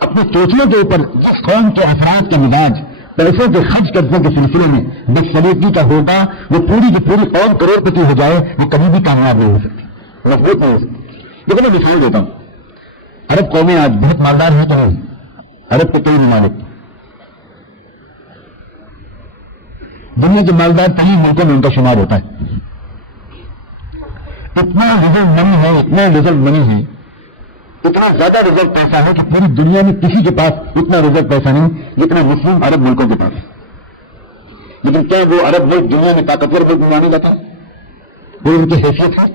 اپنے سوچنے کے اوپر جس قوم کے افراد کے مزاج پیسوں کے خرچ کرنے کے سلسلے میں بس سلیقی کا ہوگا، وہ پوری کی پوری قوم کروڑ پتی ہو جائے، وہ کبھی بھی کامیاب نہیں ہو سکتی، مضبوط نہیں ہو سکتی۔ لیکن میں مثال دیتا ہوں، عرب قومیں آج بہت مالدار ہیں تو نہیں، عرب کے کئی ممالک دنیا کے مالدار تمام ملکوں میں ان کا شمار ہوتا ہے۔ اتنا ریزرو منی ہے، اتنا ریزرو منی ہے، اتنا زیادہ ریزرو پیسہ ہے کہ پوری دنیا میں کسی کے پاس اتنا ریزرو پیسہ نہیں جتنا مسلم عرب ملکوں کے پاس ہے۔ لیکن کیا وہ عرب ملک دنیا میں طاقتور ملک مانے جاتا ہے؟ وہ ان کی حیثیت ہے؟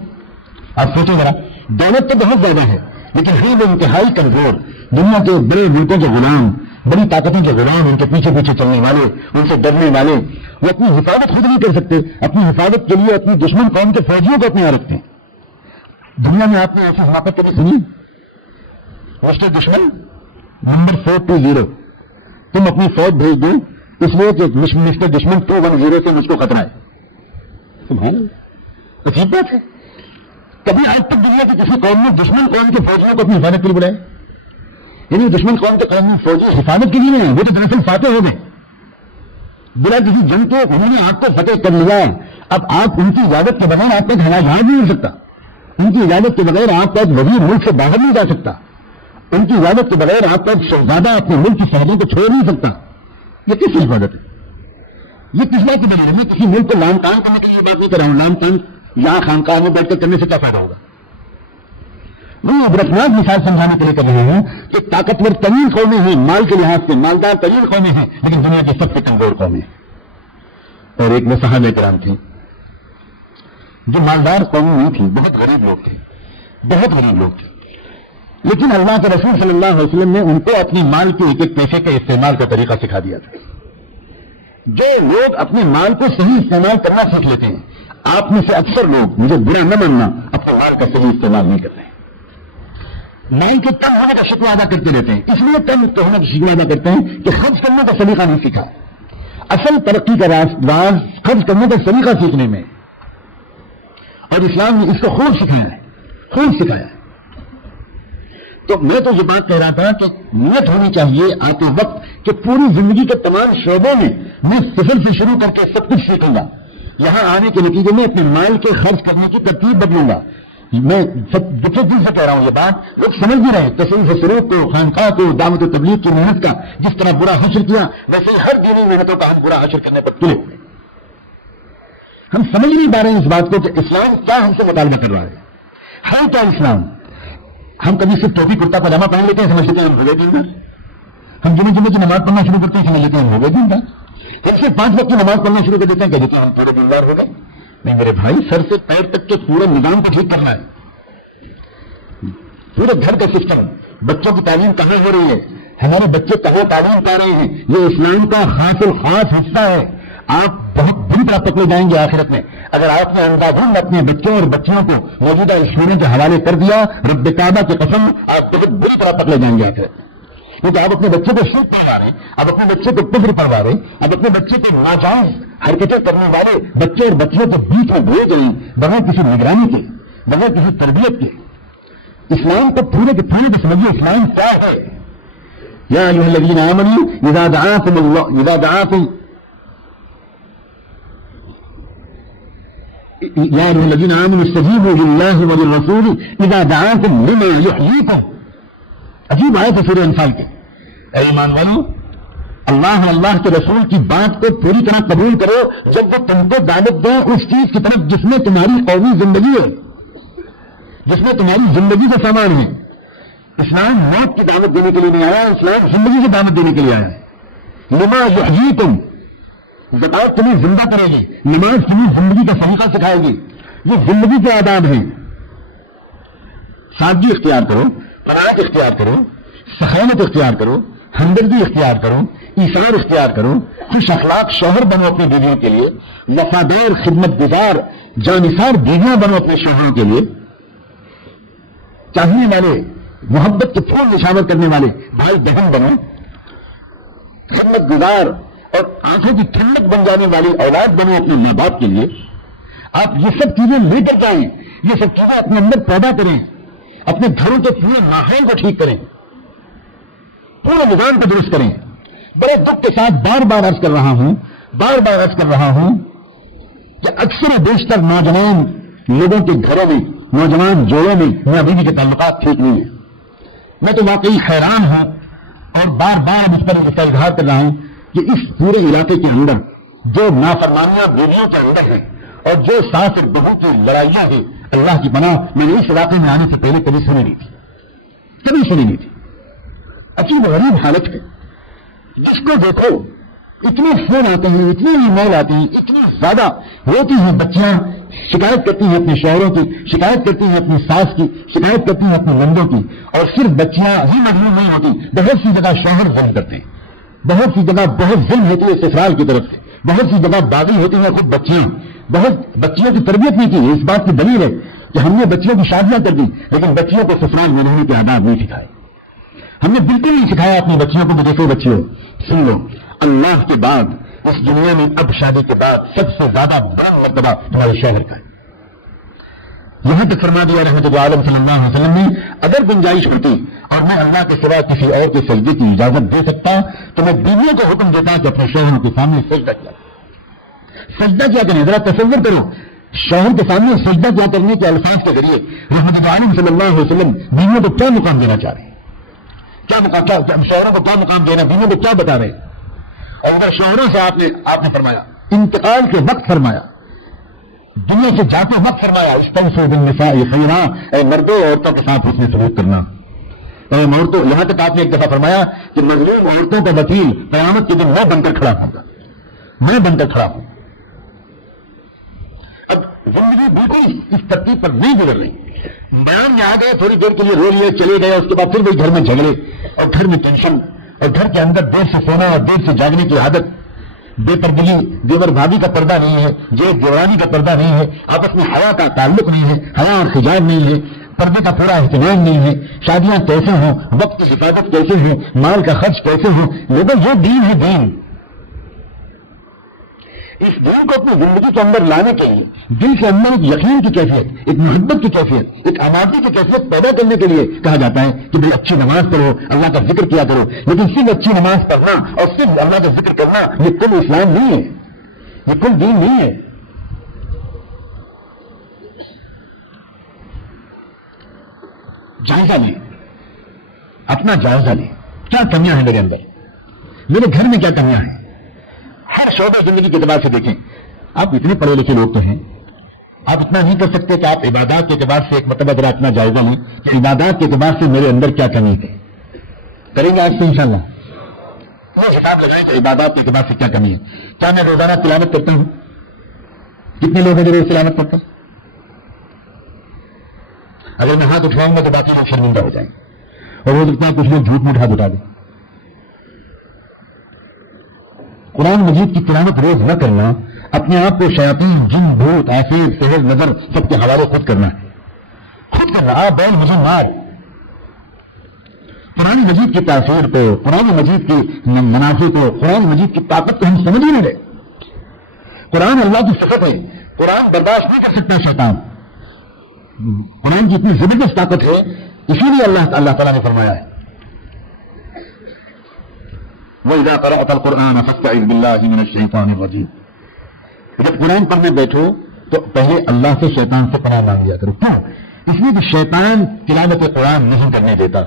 آپ سوچیں ذرا، دولت تو بہت زیادہ ہے لیکن ہیں وہ انتہائی کمزور، دنیا کے بڑے ملکوں کے غلام، بڑی طاقتوں کے غلام، ان کے پیچھے پیچھے چلنے والے، ان سے ڈرنے والے، وہ اپنی حفاظت خود نہیں کر سکتے، اپنی حفاظت کے لیے اپنی دشمن قوم کے فوجیوں کو اپنے یہاں رکھتے ہیں۔ دنیا میں آپ نے ایسی حماقت کبھی سنی؟ مسٹر دشمن نمبر 420، تم اپنی فوج بھیج دو اس لیے کہ مسٹر دشمن 210 سے مجھ کو خطرہ ہے۔ سبحان اللہ، عجیب بات ہے، کبھی آج تک دنیا کی کسی قوم نے دشمن قوم کے فوجیوں کو اپنی حفاظت کے لیے بلایا؟ یعنی دشمن قوم کے قومی فوجی حفاظت کے لیے نہیں، وہ تو دراصل فاتح ہو گئے، بلا کسی جنگ کے انہوں نے آپ کو فتح کر لیا، اب آپ ان کی اجازت کے بغیر آپ کا ہوائی جہاز نہیں مل سکتا، ان کی اجازت کے بغیر آپ کا وزیر ملک سے باہر نہیں جا سکتا، ان کی اجازت کے بغیر آپ کا شہزادہ اپنے ملک کی سرحدوں کو چھوڑ نہیں سکتا۔ یہ کس کی حفاظت ہے؟ یہ کس بات کی بنی ہے؟ میں کسی ملک کو لام تان کرنے کے لیے بات نہیں کر رہا ہوں، لام تان یہاں خانقاہ میں بیٹھ کر کرنے سے کیا فائدہ ہوگا؟ وہ عبرتناک مثال سمجھانے کے لیے کر رہے ہیں کہ طاقتور ترین قومیں ہیں، مال کے لحاظ سے مالدار ترین قومیں ہیں، لیکن دنیا کی سب سے کمزور قومیں ہیں۔ اور ایک میں صحابہ کرام تھے جو مالدار قومیں نہیں تھی، بہت غریب لوگ تھے، بہت غریب لوگ تھے، لیکن اللہ کے رسول صلی اللہ علیہ وسلم نے ان کو اپنے مال کے ایک ایک پیسے کے استعمال کا طریقہ سکھا دیا تھا۔ جو لوگ اپنے مال کو صحیح استعمال کرنا سیکھ لیتے ہیں، آپ میں سے اکثر لوگ، مجھے برا نہ ماننا، اپنے مال کا صحیح استعمال نہیں کرتے ہیں، مال کے کم ہونے کا شکوہ ادا کرتے رہتے ہیں، اس لیے کم ہونے کا شکوہ ادا کرتے ہیں کہ خرچ کرنے کا سلیقہ نہیں سیکھا۔ اصل ترقی کا راز خرچ کرنے کا سلیقہ سیکھنے میں، اور اسلام نے اس کو خوب سکھایا ہے، خوب سکھایا ہے۔ تو میں تو یہ بات کہہ رہا تھا کہ نیت ہونی چاہیے آتے وقت کہ پوری زندگی کے تمام شعبوں میں صفر سے شروع کر کے سب کچھ سیکھوں گا، یہاں آنے کے نتیجے میں اپنے مال کے خرچ کرنے کی ترتیب بدلوں گا، میں دکھے دل سے کہہ رہا ہوں یہ بات، لوگ سمجھ بھی رہے تصوف سلوک کو، خانقاہ کو، دعوت و تبلیغ کی محنت کا جس طرح برا حشر کیا، ویسے ہی ہر دینی محنتوں کا ہم برا حشر کرنے پر تلے ہوئے۔ ہم سمجھ نہیں پا رہے ہیں اس بات کو کہ اسلام کیا ہم سے مطالبہ کر رہا ہے کیا اسلام؟ ہم کبھی صرف ٹوپی کرتا پاجامہ پہن لیتے ہیں، سمجھ لیتے ہیں ہم ہو گئے دین۔ ہم جمعے کی نماز پڑھنا شروع کرتے ہیں، سمجھ لیتے ہیں ہم ہو گئے دین۔ ہم صرف 5 وقت کی نماز پڑھنا شروع کر دیتے ہیں، کہتے ہیں ہم پورے دیندار ہو گئے۔ نہیں میرے بھائی، سر سے پیر تک کے پورے نظام کو ٹھیک کرنا ہے، پورے گھر کا سسٹم، بچوں کی تعلیم کہاں ہو رہی ہے، ہمارے بچے کہاں تعلیم پا رہے ہیں، یہ اسلام کا خاص حصہ ہے۔ آپ بہت بری طرح پکڑے جائیں گے آخرت میں اگر آپ نے اندازوں اپنے بچوں اور بچیوں کو موجودہ اسکولوں کے حوالے کر دیا۔ رب کعبہ کی قسم، آپ بہت بری طرح پکڑے جائیں گے آخرت میں، کیونکہ آپ اپنے بچے کو شرک پڑھوا رہے ہیں، آپ اپنے بچے کو کفر پڑھوا رہے ہیں، آپ اپنے بچے کو ناجائز حرکتیں کرنے والے بچے اور بچیوں کے بیچ میں بھیج رہے ہیں بغیر کسی نگرانی کے، بغیر کسی تربیت کے۔ اسلام کو پورے کے پورے کو سمجھیے، اسلام کیا ہے۔ یا ایھا الذین آمنوا اذا دعاکم یا ایھا الذین آمنوا استجیبوا للہ وللرسول اذا دعاکم لما یحییکم۔ عجیب آیت ہے سورہ انفال کی۔ اے ایمان والو، اللہ کے رسول کی بات کو پوری طرح قبول کرو جب وہ تم کو دعوت دیں اس چیز کی طرف جس میں تمہاری قومی زندگی ہے، جس میں تمہاری زندگی کا سامان ہے۔ اسلام موت کی دعوت دینے کے لیے نہیں آیا، اسلام زندگی کی دعوت دینے کے لیے آیا ہے۔ لما یحییکم، زکات تمہیں زندہ کرے گی، نماز تمہیں زندگی کا طریقہ سکھائے گی، یہ زندگی کے آداب ہیں۔ سادگی اختیار کرو، قناعت اختیار کرو، سخاوت اختیار کرو، ہمدردی اختیار کرو، ایثار اختیار کرو، خوش اخلاق شوہر بنو اپنی بیویوں کے لیے، وفادار خدمت گزار جانثار بیویاں بنو اپنے شوہروں کے لیے، چاہنے والے محبت کے پھول نشاور کرنے والے بھائی بہن بنو، خدمت گزار اور آنکھوں کی ٹھنڈک بن جانے والی اولاد بنو اپنے ماں باپ کے لیے۔ آپ یہ سب چیزیں لے کر جائیں، یہ سب چیزیں اپنے اندر پیدا کریں، اپنے گھروں کے پورے ماحول کو ٹھیک کریں، پورے نظام کو درست کریں۔ بڑے دکھ کے ساتھ بار بار عرض کر رہا ہوں کہ اکثر و بیشتر نوجوان لوگوں کے گھروں میں، نوجوان جوڑوں میں میاں بیوی کے تعلقات ٹھیک نہیں ہیں۔ میں تو واقعی حیران ہوں اور بار بار اس پر اظہار کر رہا ہوں کہ اس پورے علاقے کے اندر جو نافرمانیاں بیویوں کے اندر ہیں اور جو ساس اور بہو کی لڑائیاں ہیں، اللہ کی پناہ میں نے اس علاقے میں آنے سے پہلے کبھی سنی نہیں تھی۔ عجیب غریب حالت ہے، جس کو دیکھو اتنے فون آتے ہیں، اتنے ای میل آتے ہیں، اتنی زیادہ ہوتی ہیں بچیاں شکایت کرتی ہیں اپنے شوہروں کی، شکایت کرتی ہیں اپنی ساس کی، شکایت کرتی ہیں اپنے نندوں کی، اور صرف بچیاں ہی مجبور نہیں ہوتی، بہت سی جگہ شوہر ظلم کرتے ہیں، بہت سی جگہ بہت ظلم ہوتی ہے سسرال کی طرف سے، بہت سی جگہ باغی ہوتی ہیں خود بچیاں، بہت بچیوں کی تربیت نہیں کی۔ اس بات کی دلیل ہے کہ ہم نے بچیوں کی شادیاں کر دی لیکن بچیوں کو سسرال میں رہنے کے آداب نہیں سکھائے۔ ہم نے بالکل نہیں سکھایا اپنی بچیوں کو کہ دیکھو بچیوں سن لو، اللہ کے بعد اس دنیا میں اب شادی کے بعد سب سے زیادہ بڑا مرتبہ تمہارے شوہر کا ہے۔ یہاں تک فرما دیا رحمت عالم صلی اللہ علیہ وسلم نے، اگر گنجائش ہوتی اور میں اللہ کے سوا کسی اور کے سجدے کی اجازت دے سکتا تو میں بیویوں کو حکم دیتا کہ اپنے شوہروں کے سامنے سجدہ کیا کریں۔ ذرا تصور کرو، شوہر کے سامنے سجدہ کیا کرنے کے الفاظ کے ذریعے رحمت عالم صلی اللہ علیہ وسلم بیویوں کو کیا مقام دینا چاہ رہے ہیں، شوہروں کو کیا مقام دینا، بیویوں کو کیا بتا رہے ہیں۔ اور اگر شوہروں سے آپ نے فرمایا، انتقال کے وقت فرمایا، دنیا سے جاتے وقت فرمایا، استوصوا بالنساء خیرا، اے مردوں عورتوں کے ساتھ حسن سلوک کرنا۔ اے عورتوں، یہاں تک آپ نے ایک دفعہ فرمایا کہ مظلوم عورتوں کا وکیل قیامت کے دن میں بن کر کھڑا ہوں۔ اب زندگی بالکل اس ترتیب پر نہیں گزر رہی۔ بیان میں آ گئے، تھوڑی دیر کے لیے رو لیے، چلے گئے، اس کے بعد پھر وہی گھر میں جھگڑے اور گھر میں ٹینشن اور گھر کے اندر دیر سے سونا اور دیر سے جاگنے کی عادت، بے پردگی، دیور بھابھی کا پردہ نہیں ہے، جیٹ دیورانی کا پردہ نہیں ہے، آپس میں حیا کا تعلق نہیں ہے، حیا اور حجاب نہیں ہے، پردے کا پورا اہتمام نہیں ہے، شادیاں کیسے ہوں، وقت کی حفاظت کیسے ہو، مال کا خرچ کیسے ہو۔ لیکن یہ دین ہے، دین۔ اس دین کو اپنی زندگی کے اندر لانے کے لیے دل کے اندر ایک یقین کی کیفیت، ایک محبت کی کیفیت، ایک آمادگی کی کیفیت پیدا کرنے کے لیے کہا جاتا ہے کہ بھائی اچھی نماز پڑھو، اللہ کا ذکر کیا کرو۔ لیکن صرف اچھی نماز پڑھنا اور صرف اللہ کا ذکر کرنا یہ کل اسلام نہیں ہے، یہ کل دین نہیں ہے۔ جائزہ لیں، اپنا جائزہ لیں، کیا کمیاں ہیں میرے اندر، میرے گھر میں کیا کمیاں ہیں. ہر شعبہ زندگی کے اعتبار سے دیکھیں. آپ اتنے پڑھے لکھے لوگ تو ہیں، آپ اتنا نہیں کر سکتے کہ آپ عبادات کے اعتبار سے ایک مرتبہ ذرا اپنا جائزہ لیں کہ عبادات کے اعتبار سے میرے اندر کیا کمی ہے. کریں گے آج سے انشاءاللہ. وہ حساب لگائیں کہ عبادات کے اعتبار سے کیا کمی ہے. کیا میں روزانہ تلاوت کرتا ہوں؟ کتنے لوگ ہیں جو روز تلاوت کرتے ہیں؟ اگر میں ہاتھ اٹھاؤں گا تو باقی لوگ شرمندہ ہو جائیں گے، اور ہو سکتا ہے کچھ لوگ جھوٹ موٹ ہاتھ اٹھا دیں. قرآن مجید کی تلاوت روز نہ کرنا اپنے آپ کو شیاطین، جن، بھوت، عفریت، سحر، نظر سب کے حوالے خود کرنا ہے. خود کرنا. آپ بیل مجھے مار. قرآن مجید کی تاثیر کو، قرآن مجید کی منافع کو، قرآن مجید کی طاقت کو ہم سمجھ ہی نہیں رہے. قرآن اللہ کی صفت ہے، قرآن برداشت نہیں کر سکتا شیطان. قرآن کی اتنی زبردست طاقت ہے، اسی لیے اللہ تعالیٰ نے فرمایا ہے وَإِذَا قَرَأْتَ الْقُرْآنَ فَاسْتَعِذْ بِاللَّهِ مِنَ الشَّيْطَانِ الرَّجِيمِ. جب قرآن پڑھنے بیٹھو تو پہلے اللہ سے شیطان سے پناہ مانگ لیا کرو. کیوں؟ اس لیے کہ شیطان تلاوت قرآن نہیں کرنے دیتا.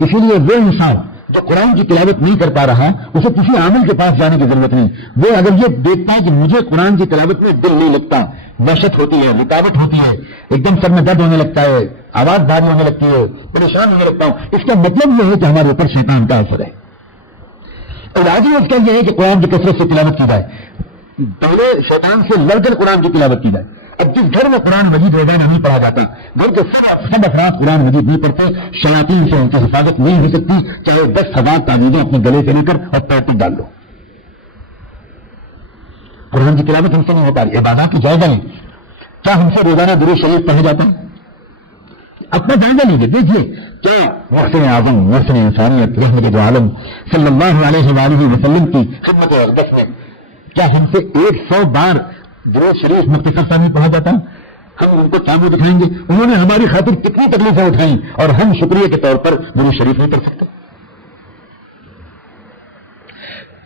اسی لیے وہ انسان جو قرآن کی تلاوت نہیں کر پا رہا اسے کسی عامل کے پاس جانے کی ضرورت نہیں. وہ اگر یہ دیکھتا ہے کہ مجھے قرآن کی تلاوت میں دل نہیں لگتا، وحشت ہوتی ہے، رکاوٹ ہوتی ہے، ایک دم سر میں درد ہونے لگتا ہے، آواز بھاری ہونے لگتی ہے، پریشان ہونے لگتا ہوں، اس کا مطلب یہ ہے کہ ہمارے اوپر شیطان کا اثر ہے. علاج اس کا یہ ہے کہ قرآن کی کثرت سے تلاوت کی جائے. پہلے شیطان سے لڑ کر قرآن کی تلاوت کی جائے. اب جس گھر میں قرآن مجید روزانہ نہیں پڑھا جاتا، گھر کے سب افراد قرآن مجید نہیں پڑھتے، شیاطین سے ان کی حفاظت نہیں ہو سکتی، چاہے 10,000 تعویذیں اپنے گلے سے لے کر اور پیر پر ڈال دو. قرآن کی تلاوت ہم سے نہیں ہو پا رہی. عبادات کی جائزہ لیں. کیا ہم سے روزانہ درود شریف پڑھا جاتا ہے؟ اپنا جائزہ لیجیے. دیکھیے کیا محسن اعظم، محسن انسانیت، رحمت دو عالم صلی اللہ علیہ وآلہ وسلم کی خدمت اقدس میں کیا ہم سے 100 بار درود شریف مختصر سا نہیں پڑھا جاتا؟ ہم ان کو کیا منہ دکھائیں گے؟ انہوں نے ہماری خاطر کتنی تکلیفیں اٹھائیں اور ہم شکریہ کے طور پر درود شریف نہیں پڑھ سکتے.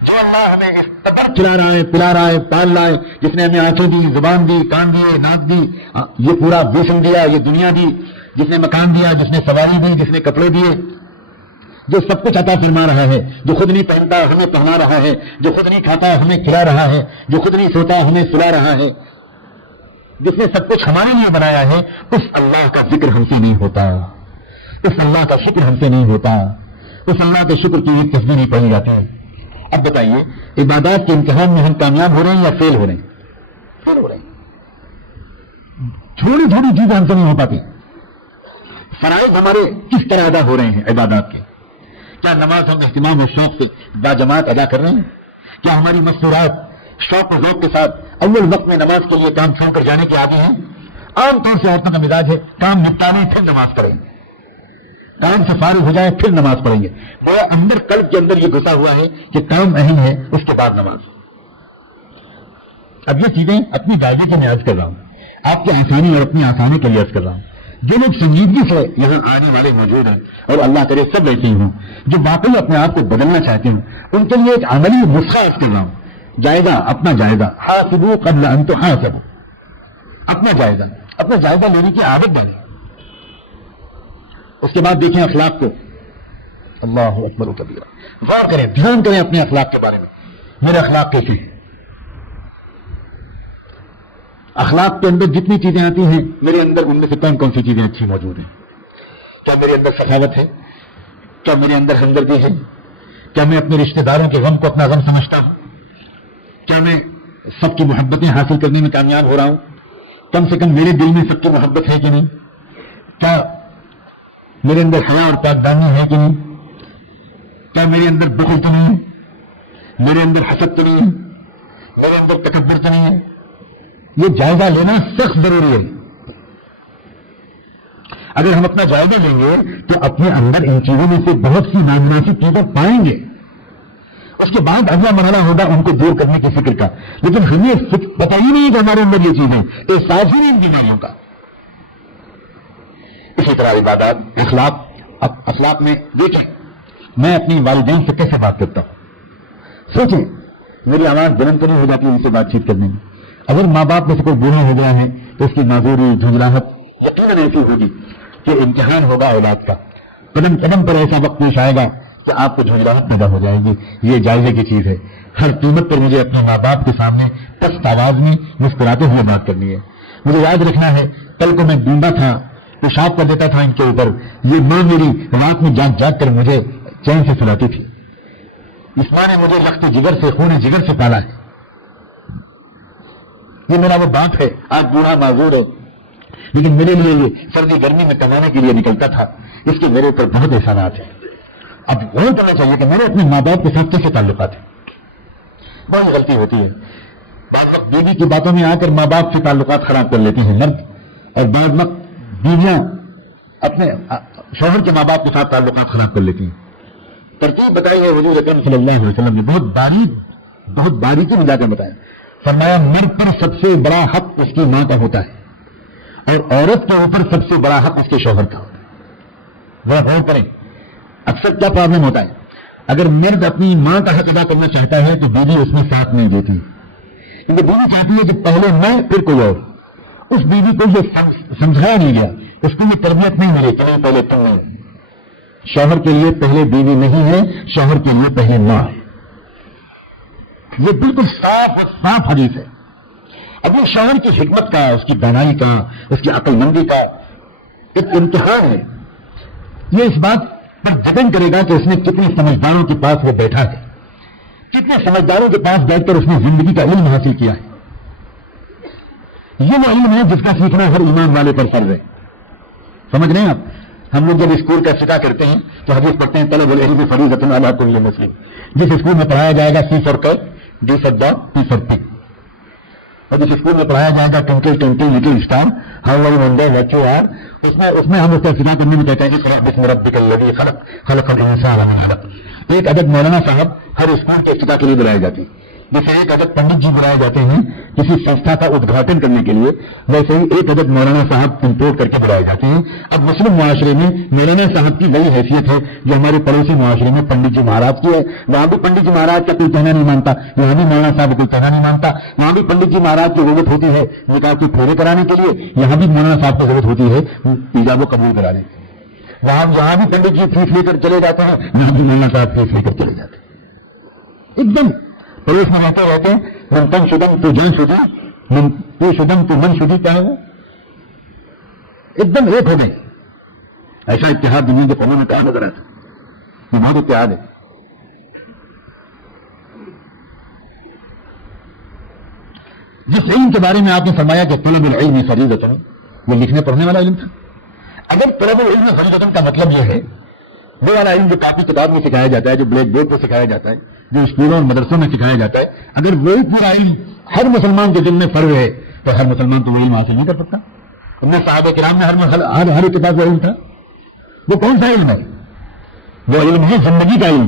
جو اللہ ہمیں اس طرح کھلا رہا ہے، پلا رہا ہے، پال رہا ہے، جس نے ہمیں آنکھیں دی، زبان دی، کان دیے، ناک دی، یہ پورا جسم دیا، یہ دنیا دی، جس نے مکان دیا، جس نے سواری دی، جس نے کپڑے دیے، جو سب کچھ عطا فرما رہا ہے، جو خود نہیں پہنتا ہمیں پہنا رہا ہے، جو خود نہیں کھاتا ہمیں کھلا رہا ہے، جو خود نہیں سوتا ہمیں سلا رہا ہے، جس نے سب کچھ ہمارے لیے بنایا ہے، اس اللہ کا ذکر ہم سے نہیں ہوتا، اس اللہ کا شکر ہم سے نہیں ہوتا، اس اللہ کے شکر کی ایک تصویر نہیں پڑھی جاتی. اب بتائیے عبادات کے امتحان میں ہم کامیاب ہو رہے ہیں یا فیل ہو رہے ہیں؟ فیل ہو رہے ہیں. تھوڑی تھوڑی چیزیں ہم سے نہیں ہو پاتی. فرائض ہمارے کس طرح ادا ہو رہے ہیں عبادات کے؟ کیا نماز ہم اہتمام اور شوق سے باجماعت ادا کر رہے ہیں؟ کیا ہماری مستورات شوق و ذوق کے ساتھ اول وقت میں نماز کے لیے کام چھوڑ کر جانے کے عادی ہیں؟ عام طور سے عورتوں کا مزاج ہے کام نپٹانے پھر نماز پڑھیں گے، کام سے فارغ ہو جائے پھر نماز پڑھیں گے. وہ اندر قلب کے اندر یہ گھسا ہوا ہے کہ کام اہم ہے، اس کے بعد نماز. اب یہ چیزیں اپنی گائیڈی کے میں عرض کر رہا ہوں، آپ کی آسانی اور اپنی آسانی کے لیے عرض کر رہا ہوں. جو لوگ سنجیدگی سے یہاں آنے والے موجود ہیں اور اللہ کرے سب ایسے ہی ہوں جو واقعی اپنے آپ کو بدلنا چاہتے ہیں، ان کے لیے ایک عملی نسخہ عرض کر رہا ہوں. جائزہ، اپنا جائزہ. حاسبوا قبل ان تحاسبوا. اپنا جائزہ لینے کی عادت ڈالیں. اس کے بعد دیکھیں اخلاق کو. اللہ اکبر و کبیرہ. غور کریں، دھیان کریں اپنے اخلاق کے بارے میں. میرے اخلاق کیسے ہیں؟ اخلاق کے اندر جتنی چیزیں آتی ہیں میرے اندر ان میں سے کون کون سی چیزیں اچھی موجود ہیں؟ کیا میرے اندر سخاوت ہے؟ کیا میرے اندر ہمدردی ہے؟ کیا میں اپنے رشتہ داروں کے غم کو اپنا غم سمجھتا ہوں؟ کیا میں سب کی محبتیں حاصل کرنے میں کامیاب ہو رہا ہوں؟ کم سے کم میرے دل میں سب کی محبت ہے کہ نہیں؟ کیا میرے اندر حیا اور پاکدانی ہے کہ نہیں؟ کیا میرے اندر بخل تو نہیں ہے؟ میرے اندر حسد تو نہیں ہے؟ میرے اندر تکبر تو نہیں ہے؟ یہ جائزہ لینا سخت ضروری ہے. اگر ہم اپنا جائزہ لیں گے تو اپنے اندر ان چیزوں میں سے بہت سی نامناسب چیزیں پائیں گے. اس کے بعد اگلا مرحلہ ہوگا ان کو دور کرنے کی فکر کا. لیکن ہمیں پتہ ہی نہیں کہ ہمارے اندر یہ چیزیں، احساس ہی نہیں ان بیماریوں کا. اسی طرح عبادات، اخلاق میں دیکھیں میں اپنی والدین سے کیسے بات کرتا ہوں. سوچیں میری آواز بلند تو نہیں ہو جاتی ان سے بات چیت کرنے میں. اگر ماں باپ میں سے کوئی بوڑھا ہو گیا ہے تو اس کی معذوری، جھنجھلاہٹ یقیناً ایسی ہوگی. کہ امتحان ہوگا اولاد کا، قدم قدم پر ایسا وقت پیش آئے گا کہ آپ کو جھنجھلاہٹ پیدا ہو جائے گی. یہ جائزے کی چیز ہے. ہر قیمت پر مجھے اپنے ماں باپ کے سامنے پست آواز میں مسکراتے ہوئے بات کرنی ہے. مجھے یاد رکھنا ہے کل کو میں ڈونڈا تھا، پیشاب کر دیتا تھا ان کے اوپر، یہ ماں میری رات میں جاگ جاگ کر مجھے چین سے سلاتی تھی. اس ماں نے مجھے لخت جگر سے، خون جگر سے پالا ہے. یہ میرا وہ باپ ہے، آج بوڑھا معذور ہے، لیکن میرے لیے یہ سردی گرمی میں کمانے کے لیے نکلتا تھا. اس کے میرے اوپر بہت احسانات ہیں. اب غور کرنا چاہیے کہ میرے اپنے ماں باپ کے ساتھ کیسے تعلقات ہیں. بڑی غلطی ہوتی ہے بعض وقت بیوی کی باتوں میں آ کر ماں باپ سے تعلقات خراب کر لیتے ہیں مرد، اور بعض وقت بیویاں اپنے شوہر کے ماں باپ کے ساتھ تعلقات خراب کر لیتی ہیں. ترتیب بتائی ہے حضور اکرم صلی اللہ علیہ وسلم نے، بہت باریکی میں جا کر بتایا. فرمایا مرد پر سب سے بڑا حق اس کی ماں کا ہوتا ہے، اور عورت کے اوپر سب سے بڑا حق اس کے شوہر کا ہوتا ہے. وہ غور کریں اکثر کیا پرابلم ہوتا ہے، اگر مرد اپنی ماں کا حق ادا کرنا چاہتا ہے تو بیوی اس میں ساتھ نہیں دیتی، کیونکہ بیوی چاہتی ہے کہ پہلے میں پھر کوئی اور. اس بیوی کو یہ سمجھایا نہیں گیا، اس کو یہ تربیت نہیں ملی کہ نہیں پہلے تم نہیں. شوہر کے لیے پہلے بیوی نہیں ہے، شوہر کے لیے پہلے ماں ہے. یہ بالکل صاف حدیث ہے. اب یہ شوہر کی حکمت کا، اس کی دانائی کا، اس کی عقل مندی کا ایک امتحان ہے. یہ اس بات پر ڈپینڈ کرے گا کہ اس نے کتنے سمجھداروں کے پاس وہ بیٹھا ہے، کتنے سمجھداروں کے پاس بیٹھ کر اس نے زندگی کا علم حاصل کیا ہے. یہ وہ علم ہے جس کا سیکھنا ہر ایمان والے پر فرض ہے. سمجھ رہے ہیں آپ؟ ہم لوگ جب اسکول کا افتتاح کرتے ہیں تو حدیث پڑھتے ہیں طلب العلم فریضۃ علی کل مسلم. جس اسکول میں پڑھایا جائے گا C for cat, D for dog, P for pig. اور جس اسکول میں پڑھایا جائے گا twinkle little star, how are you wonder what you are, اس میں ہم اس کا افتتاح کرنے میں کہتے ہیں کہ بسم ربک الذی خلق الانسان من علق. ایک عدد مولانا صاحب ہر اسکول کے افتتاح کے لیے بلائے جاتے ہیں. جیسے ایک عدد پنڈت جی بلائے جاتے ہیں کسی سنستھا کا ادگھاٹن کرنے کے لیے، ویسے ہی ایک عدد مولانا صاحب امپورٹ کر کے بلائے جاتے ہیں. اب مسلم معاشرے میں مولانا صاحب کی وہی حیثیت ہے جو ہمارے پڑوسی معاشرے میں پنڈت جی مہاراج کی ہے. وہاں بھی پنڈت جی مہاراج کا کوئی کہنا نہیں مانتا، یہاں بھی مولانا صاحب کوئی کہنا نہیں مانتا. وہاں بھی پنڈت جی مہاراج کی ضرورت ہوتی ہے نکاح کی پھیرے کرانے کے لیے، یہاں بھی مولانا صاحب کی ضرورت ہوتی ہے ایجاب و قبول کرانے کے لیے. جہاں بھی پنڈت جی فیس لے کر چلے جاتے ہیں، یہاں بھی مولانا صاحب فیس لے کر چلے جاتے ہیں. ایک دم پڑوس میں رہتے ہیں من تن شدم تو جن شدی، من تو شدم تو من شدی، کیا ہے وہ ایک دم ایک ہو گئے. ایسا اتحاد دنیا کے قوموں میں کہاں نظر آتا؟ یہ بہت اتحاد ہے. جس علم کے بارے میں آپ نے فرمایا کہ طلب العلم فریضۃ، وہ لکھنے پڑھنے والا علم تھا. اگر طلب العلم فریضۃ کا مطلب یہ ہے وہ والا علم جو کاپی کتاب میں سکھایا جاتا ہے، جو بلیک بورڈ پہ سکھایا جاتا ہے، جو اسکولوں اور مدرسوں میں سکھایا جاتا ہے، اگر وہی پورا علم ہر مسلمان کے دل میں فرض ہے تو ہر مسلمان تو وہ علم حاصل نہیں کر سکتا. انہیں صحابہ کرام میں ہر ایک کے پاس وہ علم تھا. وہ کون سا علم ہے؟ وہ علم ہے زندگی کا علم،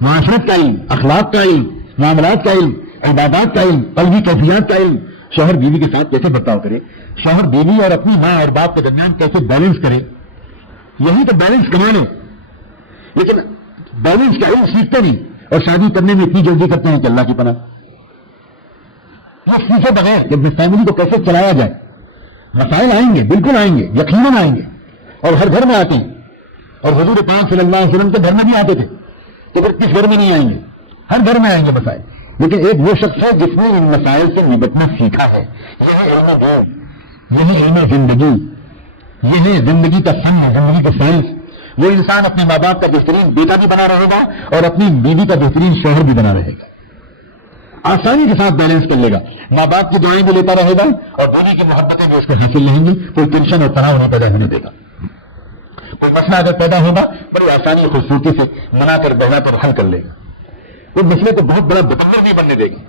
معاشرت کا علم، اخلاق کا علم، معاملات کا علم، عبادات کا علم، قلبی کیفیات کا علم. شوہر بیوی کے ساتھ کیسے برتاؤ کرے، شوہر بیوی اور اپنی ماں اور باپ کے درمیان کیسے بیلنس کرے، یہی تو بیلنس کمانا. لیکن بیلنس کا علم سیکھتے نہیں اور شادی کرنے میں اتنی جلدی کرتے ہیں کہ اللہ کی پناہ. یہ سیکھے بغیر کہ فیملی کو کیسے چلایا جائے. مسائل آئیں گے، بالکل آئیں گے، یقیناً آئیں گے، اور ہر گھر میں آتے ہیں. اور حضور پاک صلی اللہ علیہ وسلم کے گھر میں بھی آتے تھے، تو پھر کس گھر میں نہیں آئیں گے؟ ہر گھر میں آئیں گے مسائل. لیکن ایک وہ شخص ہے جس نے ان مسائل سے نمٹنا سیکھا ہے. یہی علم دین، یہی علم زندگی، یہ ہے زندگی کا فن، زندگی کا سائنس. وہ انسان اپنے ماں باپ کا بہترین بیٹا بھی بنا رہے گا اور اپنی بیوی کا بہترین شوہر بھی بنا رہے گا. آسانی کے ساتھ بیلنس کر لے گا. ماں باپ کی دعائیں بھی لیتا رہے گا اور بیوی کی محبتیں بھی اس کو حاصل رہیں گی. کوئی ٹینشن اور تناؤ نہیں پیدا ہونے دے گا. کوئی مسئلہ اگر پیدا ہوگا بڑی آسانی اور خوبصورتی سے منا کر بہنا کر حل کر لے گا. کوئی مسئلے کو بہت بڑا بتنگر نہیں بننے دے گا.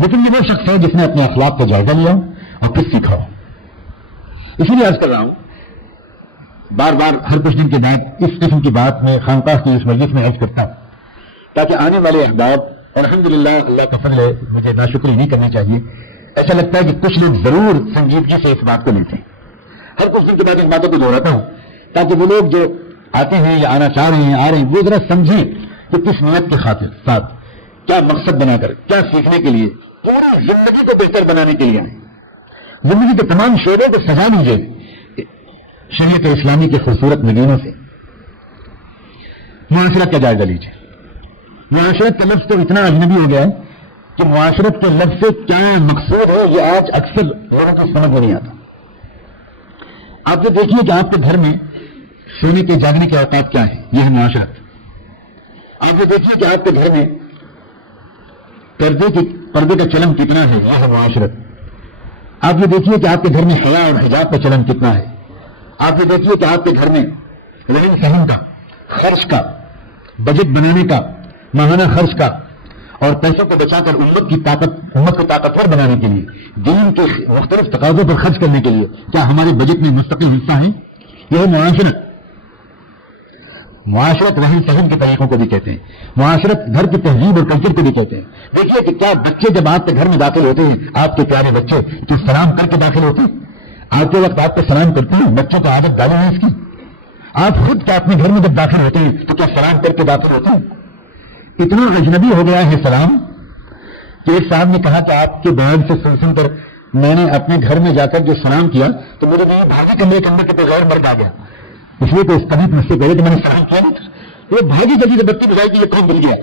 لیکن یہ وہ شخص ہے جس نے اپنے اخلاق کا جائزہ لیا اور پھر سیکھا. اسی لیے عرض کر رہا ہوں بار بار ہر کچھ دن کے بعد اس قسم کی بات میں خانقاہ کی اس مجلس میں عرض کرتا ہوں تاکہ آنے والے احباب، اور الحمدللہ اللہ کا فضل ہے، مجھے ناشکری نہیں کرنی چاہیے، ایسا لگتا ہے کہ کچھ لوگ ضرور سنجیدگی سے اس بات کو لیتے ہیں. ہر کچھ دن کے بعد ان باتوں کو دہراتا ہوں تاکہ وہ لوگ جو آتے ہیں یا آنا چاہ رہے ہیں، آ رہے ہیں، وہ ذرا سمجھیں کہ کس نیت کے خاطر ساتھ کیا مقصد بنا کر، کیا سیکھنے کے لیے، پوری زندگی کو بہتر بنانے کے لیے. زندگی کے تمام شعبوں کو سجا لیجیے. شریعت اسلامی کے خوبصورت نگینوں سے معاشرت کا جائزہ لیجیے. معاشرت کا لفظ تو اتنا اجنبی ہو گیا ہے کہ معاشرت کے لفظ سے کیا مقصود ہے یہ آج اکثر لوگوں کو سمجھ میں نہیں آتا. آپ یہ دیکھیے کہ آپ کے گھر میں سونے کے جاگنے کے اوقات کیا ہے، یہ ہے معاشرت. آپ یہ دیکھیے کہ آپ کے گھر میں پردے کا چلن کتنا ہے، یہ ہے معاشرت. آپ یہ دیکھیے کہ آپ کے گھر میں حیا اور حجاب کا چلن کتنا ہے. آپ یہ دیکھیے کہ آپ کے گھر میں رہن سہن کا، خرچ کا، بجٹ بنانے کا، ماہانہ خرچ کا، اور پیسوں کو بچا کر امت کو طاقتور بنانے کے لیے، دین کے مختلف تقاضوں پر خرچ کرنے کے لیے کیا ہمارے بجٹ میں مستقل حصہ ہے. یہ ہے معاشرت. معاشرت رہن سہن کے طریقوں کو بھی کہتے ہیں. معاشرت گھر کی تہذیب اور کلچر کو بھی کہتے ہیں. دیکھیے کہ کیا بچے جب آپ کے گھر میں داخل ہوتے ہیں، آپ کے پیارے بچے، تو سلام کر کے داخل ہوتے ہیں. آتے وقت آپ کو سلام کرتے ہیں. بچوں کو عادت ڈالیں ہے اس کی. آپ خود کیا اپنے گھر میں جب داخل ہوتے ہیں تو کیا سلام کر کے داخل ہوتے ہیں؟ اتنا اجنبی ہو گیا ہے سلام کہ ایک صاحب نے کہا کہ آپ کے بیان سے سن کر میں نے اپنے گھر میں جا کر جو سلام کیا تو میرے لیے بھاگی کمرے کے اندر کے بغیر مرد آ گیا. اس لیے تو اس طبیعت مجھ سے پہلے تو میں نے سلام کیا نہیں. وہ بھاگی جگہ سے بتی بجائی کہ یہ کون مل گیا.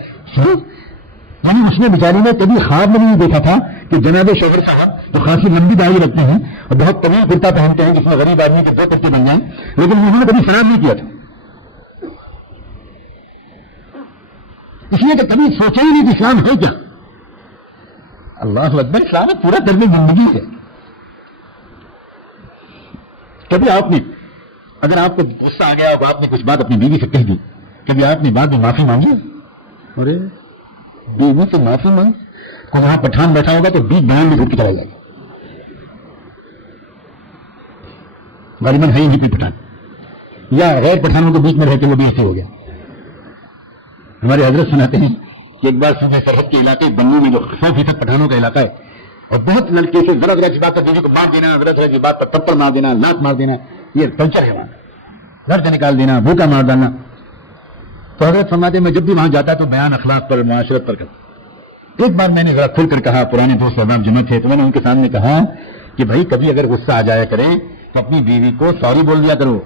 یعنی اس نے بیچاری نے کبھی خواب میں نہیں دیکھا تھا کہ جناب شوہر صاحب جو خاصی لمبی داڑھی رکھتے ہیں اور بہت طویل کرتا پہنتے ہیں جس میں غریب آدمی کے 2 پٹے بن جائیں، لیکن انہوں نے کبھی سلام نہیں کیا تھا. اس لیے کہ کبھی سوچا ہی نہیں کہ اسلام ہے کیا. اللہ اکبر. اسلام ہے پورا درد زندگی ہے. کبھی آپ نے، اگر آپ کو غصہ آ گیا اور آپ نے کچھ بات اپنی بیوی سے کہہ دی، کبھی آپ نے بعد میں معافی مانگی؟ ارے بیوی سے معافی مانگ. کوئی وہاں پٹھان بیٹھا ہوگا تو بیچ بیان میں گھٹ کے چلا جائے گا. غالباً ہے ہی نہیں کوئی پٹھان، یا غیر پٹھانوں کے بیچ میں رہ کے وہ بھی ایسے ہو گیا. ہمارے حضرت سناتے ہیں کہ ایک بار صوبہ سرحد کے علاقے بنو میں جو 100% پٹھانوں کا علاقہ ہے اور بہت لڑکے سے ذرا ذرا کی بات پر بیوی کو مار دینا، ذرا ذرا کی بات پر تھپڑ مار دینا، لات مار دینا، یہ کلچر ہے وہاں. گھر سے نکال دینا، بھوکا مار ڈالنا. تو حضرت فرماتے ہیں میں جب بھی وہاں جاتا تو بیان اخلاق پر، معاشرت پر کرتا. ایک بار میں نے ذرا کھل کر کہا، پرانے دوست احباب جمع تھے، تو میں نے ان کے سامنے کہا کہ بھائی کبھی اگر غصہ آ جایا کریں تو اپنی بیوی کو سوری بول دیا کرو،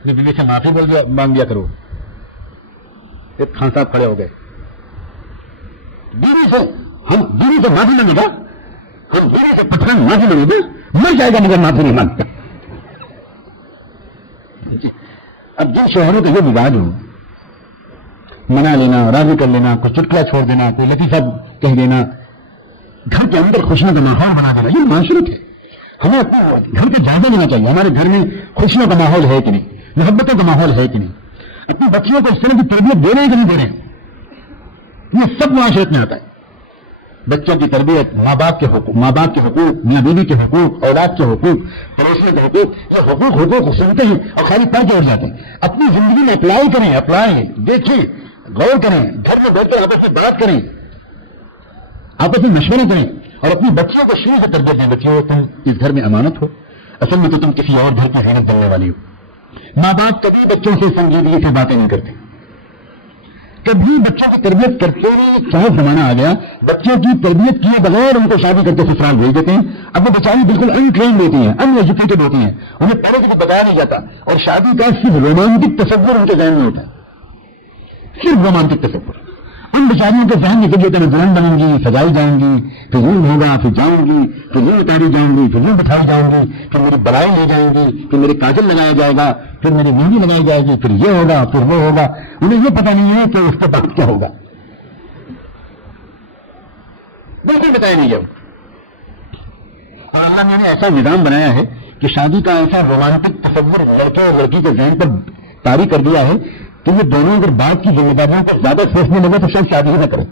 اپنی بیوی سے معافی مانگ دیا کرو. ایک خان صاحب کھڑے ہو گئے. بیوی سے معافی مانگے گا، ہم بیوی سے پٹھان معافی مانگے گا، مر جائے گا مگر معافی نہیں مانگتا. اب جن شوہروں کا یہ مزاج ہو، منا لینا، راضی کر لینا، کوئی چٹکلا چھوڑ دینا، کوئی لطیفہ کہہ دینا، گھر کے اندر خوشیوں کا ماحول بنا دینا، یہ معاشرت ہے. ہمیں اپنا گھر کا جائزہ لینا چاہیے. ہمارے گھر میں خوشیوں کا ماحول ہے کہ نہیں، محبتوں کا ماحول ہے کہ نہیں، اپنے بچوں کو اس طرح کی تربیت دے رہے ہیں کہ نہیں دے رہے ہیں. یہ سب معاشرت میں آتا ہے. بچوں کی تربیت، ماں باپ کے حقوق، میاں بیوی کے حقوق، اولاد کے حقوق، پڑوسیوں کے حقوق، یہ حقوق سنتے ہیں اور خالی پڑھ کے اٹھ جاتے ہیں. اپنی زندگی میں اپلائی دیکھیں، غور کریں، گھر میں بیٹھ کر آپس میں بات کریں، آپس میں مشورے کریں اور اپنی بچیوں کو شروع سے تربیت دیں. بچیوں تم اس گھر میں امانت ہو، اصل میں تو تم کسی اور گھر کی زینت بننے والی ہو. ماں باپ کبھی بچوں سے سنجیدگی سے باتیں نہیں کرتے، کبھی بچوں کی تربیت کرتے ہوئے. کیا زمانہ آ گیا بچوں کی تربیت کیے بغیر ان کو شادی کر کے سسرال بھیج دیتے ہیں. اب وہ بیچاری بالکل انٹرینڈ ہوتی ہیں، ان ایجوکیٹڈ ہوتی ہیں، انہیں پہلے سے کچھ بتایا نہیں جاتا اور شادی کا صرف رومانٹک تصور ان کے ذہن میں ہوتا ہے، صرف رومانٹک تصور. ان بیچاریوں کے ذہن میں جب یہ دلہن بنوں گی، سجائی جاؤں گی، پھر یوں ہوگا، پھر جاؤں گی، پھر یوں اتاری جاؤں گی، پھر یوں بٹھائی جاؤں گی، پھر میری بڑائی لے جائیں گی، پھر میرے کاجل لگایا جائے گا، پھر میری مہندی لگائی جائے گی، پھر یہ ہوگا، پھر وہ ہوگا. انہیں یہ پتہ نہیں ہے کہ اس کا بعد کیا ہوگا، بالکل بتایا نہیں جب. اللہ نے ایسا نظام بنایا ہے کہ شادی کا ایسا رومانٹک تصور لڑکے اور لڑکی کے ذہن پر طاری کر دیا ہے کہ یہ دونوں اگر بات کی ذمہ داریوں پر زیادہ سوچنے لگے تو شاید شادی ہی نہ کرے.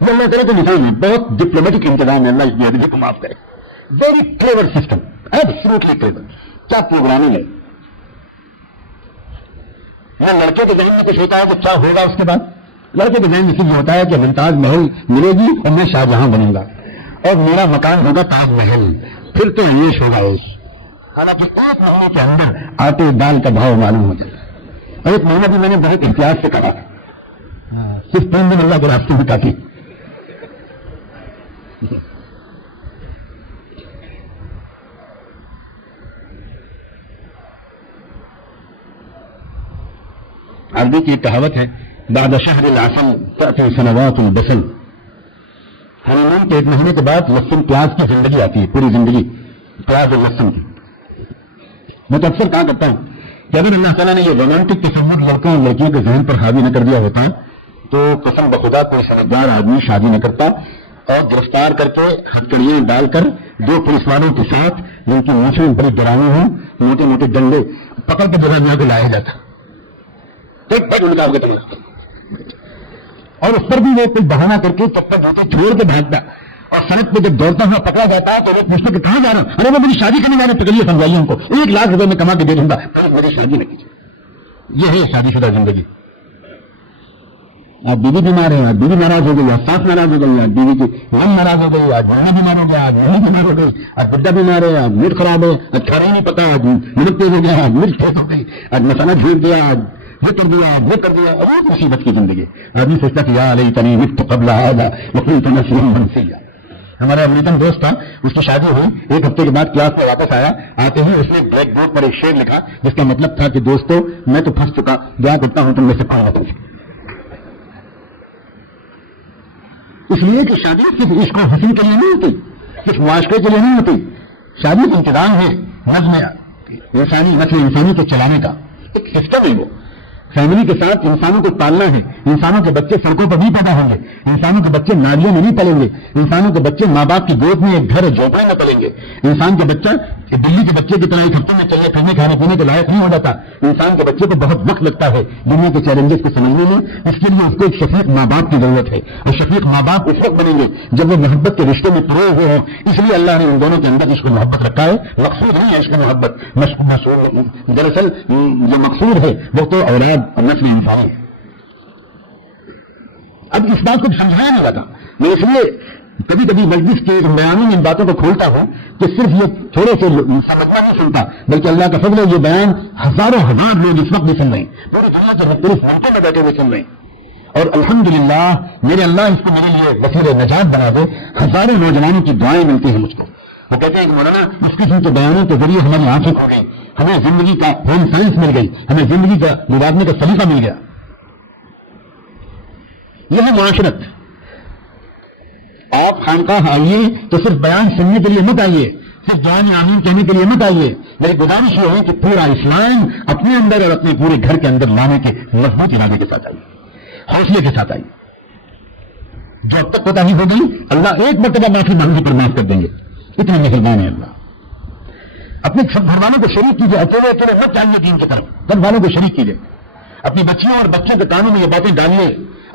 یہ اللہ کرے تو نظام ہے، بہت ڈپلومیٹک انتظام ہے. اللہ اس بے کو معاف کرے. Very clever system, absolutely clever. کیا پروگرامنگ ہے. یہ لڑکے کے ذہن میں کچھ ہوتا ہے کہ کیا ہوگا اس کے بعد. لڑکے کے ذہن میں صرف ہوتا ہے کہ ممتاز محل ملے گی اور میں شاہجہاں بنوں گا اور میرا مکان ہوگا تاج محل، پھر تو عیش ہوگا عیش. حالانکہ ایک مہینے کے اندر آٹے دال کا بھاؤ معلوم ہو جائے. اور ایک مہینہ بھی میں نے بہت احتیاط سے کہا، صرف 3 دن اللہ کے راستے میں کاٹی. عربی کی ایک کہاوت ہے، بعد شہر العسل تأتی سنوات البسل، ہنیمون کے ایک مہینے کے بعد لہسن پیاز کی زندگی آتی ہے، پوری زندگی پیاز اور لہسن کی۔ میں تو اکثر کہا کرتا ہوں کہ اگر اللہ تعالیٰ نے یہ رومانٹک تصور لڑکوں اور لڑکیوں کے ذہن پر حاوی نہ کر دیا ہوتا تو قسم بخدا کوئی سمجھدار آدمی شادی نہ کرتا، اور گرفتار کر کے ہتھکڑیاں ڈال کر 2 پولیس والوں کے ساتھ جن کی مونچھیں بڑی ڈراؤنی ہوں، موٹے موٹے ڈنڈے پکڑ کے جگہ کو لایا جاتا، اور اس پر بھی وہ کوئی بہانہ کر کے چپل جوتے چھوڑ کے بھاگتا، اور سڑک پہ جب دوڑتا ہوا پکڑا جاتا ہے تو وہ پوچھتے کہ کہاں جا رہا ہوں؟ ارے وہ میری شادی کرنے جا رہے، پکڑیے سمجھائیے ہم کو، 1 لاکھ روپے میں کما کے دے دوں گا، میری شادی نہ کیجیے۔ یہ ہے شادی شدہ زندگی۔ آپ بیوی بیمار ہیں، آج بیوی ناراض ہو گئی، آج ساس ناراض ہو گئی، آج بیوی کی غم ناراض ہو گئی، آج بہن بیمار ہو گیا، آج بہن بیمار ہو گئی، آج بچہ بیمار ہے، آج میٹ خراب ہے، آج کھانا ہی نہیں پتا، آج مرغ تیز ہو گیا، آج مرچ تیز ہو گئی، آج مسالہ جھیل دیا، آج یہ کر دیا، آج وہ کر دیا، اور مصیبت کی زندگی۔ آدمی سوچتا کہ یا لیتنی مت قبل ھذا وكنت نسيا منسيا۔ ہمارا امریکن دوست تھا، اس کی شادی ہوئی، 1 ہفتے کے بعد کلاس میں واپس آیا، آتے ہی اس نے بلیک بورڈ پر ایک شعر لکھا جس کا مطلب تھا کہ دوستو میں تو پھنس چکا، دعا کرتا ہوں تم میں سے کوئی نہ پھنسے۔ اس لیے کہ شادی صرف عشق و حسن کے لیے نہیں ہوتی، صرف معاشرے کے لیے نہیں ہوتی، شادی انتظام ہے نظم انسانی، نسل انسانی کو چلانے کا ایک سسٹم ہے۔ وہ فیملی کے ساتھ انسانوں کو پالنا ہے۔ انسانوں کے بچے سڑکوں پر نہیں پیدا ہوں گے، انسانوں کے بچے نالیوں میں نہیں پلیں گے، انسانوں کے بچے ماں باپ کی گود میں ایک گھر جھونپڑے میں پلیں گے۔ انسان کے بچہ دلی کے بچے کی طرح 1 ہفتے میں چلنے پھرنے کھانے پینے کے لائق نہیں ہو جاتا۔ انسان کے بچے کو بہت وقت لگتا ہے دنیا کے چیلنجز کو سمجھنے میں، اس کے لیے اس کو ایک شفیق ماں باپ کی ضرورت ہے، اور شفیق ماں باپ اس وقت بنیں گے جب وہ محبت کے رشتے میں پروئے ہوئے ہوں۔ اس لیے اللہ نے ان دونوں کے اندر عشق و محبت رکھا ہے۔ مقصود نہیں ہے عشق و محبت، دراصل جو مقصود ہے وہ تو اولاد اور نسل انسانی ہے۔ اب اس بات کو سمجھایا نہیں جاتا، میں اس لیے کبھی کبھی مجلس کے بیانوں میں ان باتوں کو کھولتا ہوں کہ صرف یہ تھوڑے سے سمجھنا نہیں سنتا، بلکہ اللہ کا فضل ہے یہ بیان ہزاروں ہزار لوگ اس وقت بھی سن رہے ہیں، پوری دنیا کے مختلف ملکوں میں بیٹھے ہوئے سن رہے ہیں، اور الحمدللہ میرے اللہ اس کو میرے لیے وسیلہ نجات بنا دے۔ ہزاروں نوجوانوں کی دعائیں ملتی ہیں مجھ کو، وہ کہتے ہیں کہ مولانا اس قسم کے بیانوں کے ذریعے ہماری آنکھیں کھل گئی، ہمیں زندگی کا ہوم سائنس مل گئی، ہمیں زندگی کا گزارنے کا سلیقہ مل گیا۔ یہ ہے معاشرت۔ آپ خانقاہ آئیے تو صرف بیان سننے کے لیے مت آئیے، صرف دعائیں آمین کہنے کے لیے مت آئیے، میری گزارش یہ ہے کہ پورا اسلام اپنے اندر اور اپنے پورے گھر کے اندر لانے کے مضبوط ارادے کے ساتھ آئیے، حوصلے کے ساتھ آئیے۔ جو اب تک کوتاہی ہو گئی اللہ 1 مرتبہ معافی مانگنے پر معاف کر دیں گے، اتنا مہربان ہے اللہ۔ اپنے سب گھر والوں کو شریک کیجیے، اکیلے اکیلے مت جائیے دین کی طرف، گھر والوں کو شریک کیجیے، اپنی بچیوں اور بچوں کے کانوں میں یہ باتیں ڈالیے،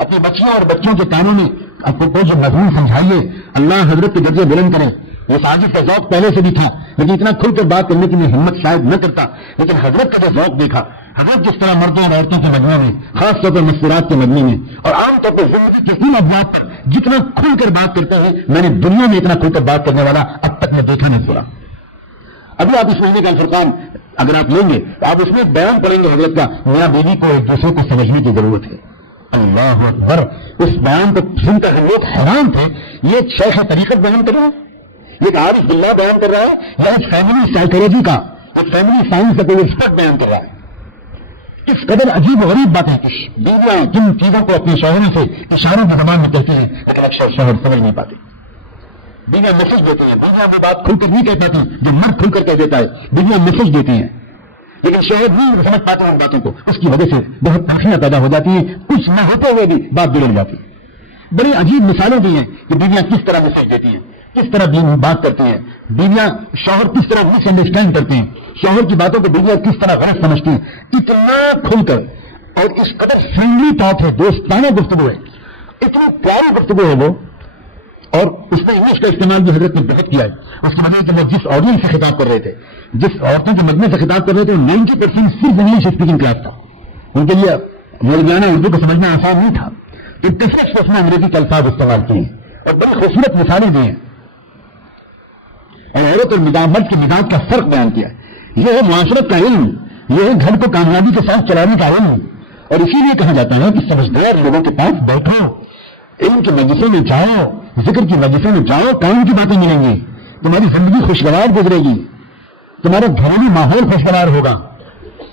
اپنی بچیوں اور بچوں کے کانوں میں آپ کو جو مضمون سمجھائیے، اللہ حضرت کے درجے بلند کرے۔ وہ ساجد کا ذوق پہلے سے بھی تھا، لیکن اتنا کھل کر بات کرنے کی میں ہمت شاید نہ کرتا، لیکن حضرت کا جو ذوق دیکھا، حضرت جس طرح مردوں اور عورتوں کے مجموعے میں، خاص طور پر مستورات کے مجموعے میں، اور عام طور پر زندگی کے تین ابواب پر جتنا کھل کر بات کرتے ہیں، میں نے دنیا میں اتنا کھل کر بات کرنے والا اب تک میں دیکھا نہیں سنا۔ ابھی آپ اس مہینے کا الفرقان اگر آپ لیں گے تو آپ اس میں بیان پڑھیں گے حضرت کا، میرا بیوی کو ایک دوسرے کو سمجھنے کی ضرورت ہے۔ اللہ اکبر! اس بیان کو سن کر ہم لوگ حیران تھے، یہ شیخ طریقت بیان کر رہا ہے، یہ عارف باللہ بیان کر رہا ہے، یا ایک فیملی سائیکالوجی کا، ایک فیملی سائنس کا کوئی ایکسپرٹ بیان کر رہا ہے۔ کس قدر عجیب و غریب بات ہے کہ بیویاں جن چیزوں کو اپنے شوہروں سے اشاروں کی زبان میں کہتی ہیں لیکن اکثر شوہر سمجھ نہیں پاتے۔ بیویاں میسج دیتی ہیں، بیویاں وہ بات کھل کر نہیں کہہ پاتی جو مرد کھل کر کہہ دیتا ہے، بیویاں میسج دیتی ہیں لیکن شوہر نہیں سمجھ پاتے ان باتوں کو، اس کی وجہ سے بہت تاخیریں پیدا ہو جاتی ہیں، کچھ نہ ہوتے ہوئے بھی بات بگڑ جاتی ہے۔ بڑی عجیب مثالیں دی ہیں کہ بیویاں کس طرح میسج دیتی ہیں، کس طرح بات کرتی ہیں، بیویاں شوہر کس طرح مس انڈرسٹینڈ کرتے ہیں، شوہر کی باتوں کو بیویاں کس طرح غلط سمجھتی ہیں، اتنا کھل کر اور اس قدر فرینڈلی بات ہے، دوستانہ گفتگو ہے، اتنی پیاری گفتگو ہے وہ، اور اس میں انگلش کا استعمال بھی حضرت نے بہت کیا ہے۔ اس کی وجہ سے وہ جس آڈینس سے خطاب کر رہے تھے، جس عورتوں کے مجموعے سے خطاب کر رہے تھے، 90% صرف انگلش اسپیکنگ کلاس تھا، ان کے لیے مولویانہ اردو کو سمجھنا آسان نہیں تھا، تو ڈفرینس اس میں انگریزی کے الفاظ استعمال کیے ہیں اور بڑی خوبصورت مثالیں دی ہیں، اور عورت اور مرد کے مزاج کا فرق بیان کیا ہے۔ یہ ہے معاشرت کا علم، یہ ہے گھر کو کامیابی کے ساتھ چلانے کا علم، اور اسی لیے کہا جاتا ہے کہ سمجھدار لوگوں کے پاس بیٹھو، علم کی مجلسوں میں جاؤ، ذکر کی مجلسوں میں جاؤ، کام کی باتیں ملیں گی، تمہاری زندگی خوشگوار گزرے گی، تمہارا گھریلو ماحول خوشگوار ہوگا،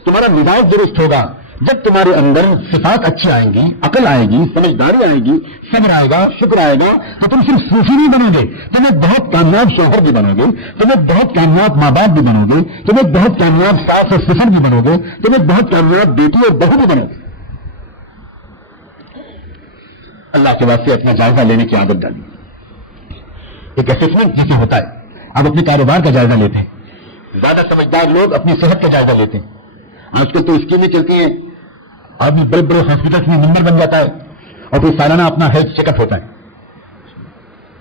تمہارا مزاج درست ہوگا، جب تمہارے اندر صفات اچھی آئیں گی، عقل آئے گی، سمجھداری آئے گی، صبر آئے گا، شکر آئے گا، تو تم صرف صوفی نہیں بنو گے، تم ایک بہت کامیاب شوہر بھی بنو گے، تم ایک بہت کامیاب ماں باپ بھی بنو گے، تم ایک بہت کامیاب ساس اور سسر بھی بنو گے، تم ایک بہت کامیاب بیٹی اور بہو بھی بنو گے۔ اللہ کے واسطے اپنا جائزہ لینے کی عادت ڈالی۔ ایک اسسمنٹ جسے ہوتا ہے، آپ اپنے کاروبار کا جائزہ لیتے ہیں۔ زیادہ سمجھدار لوگ اپنی صحت کا جائزہ لیتے ہیں۔ آج کل تو اسکیمیں چلتی ہیں، آدمی بڑے بڑے ہاسپٹل میں ممبر بن جاتا ہے اور پھر سالانہ اپنا ہیلتھ چیک اپ ہوتا ہے،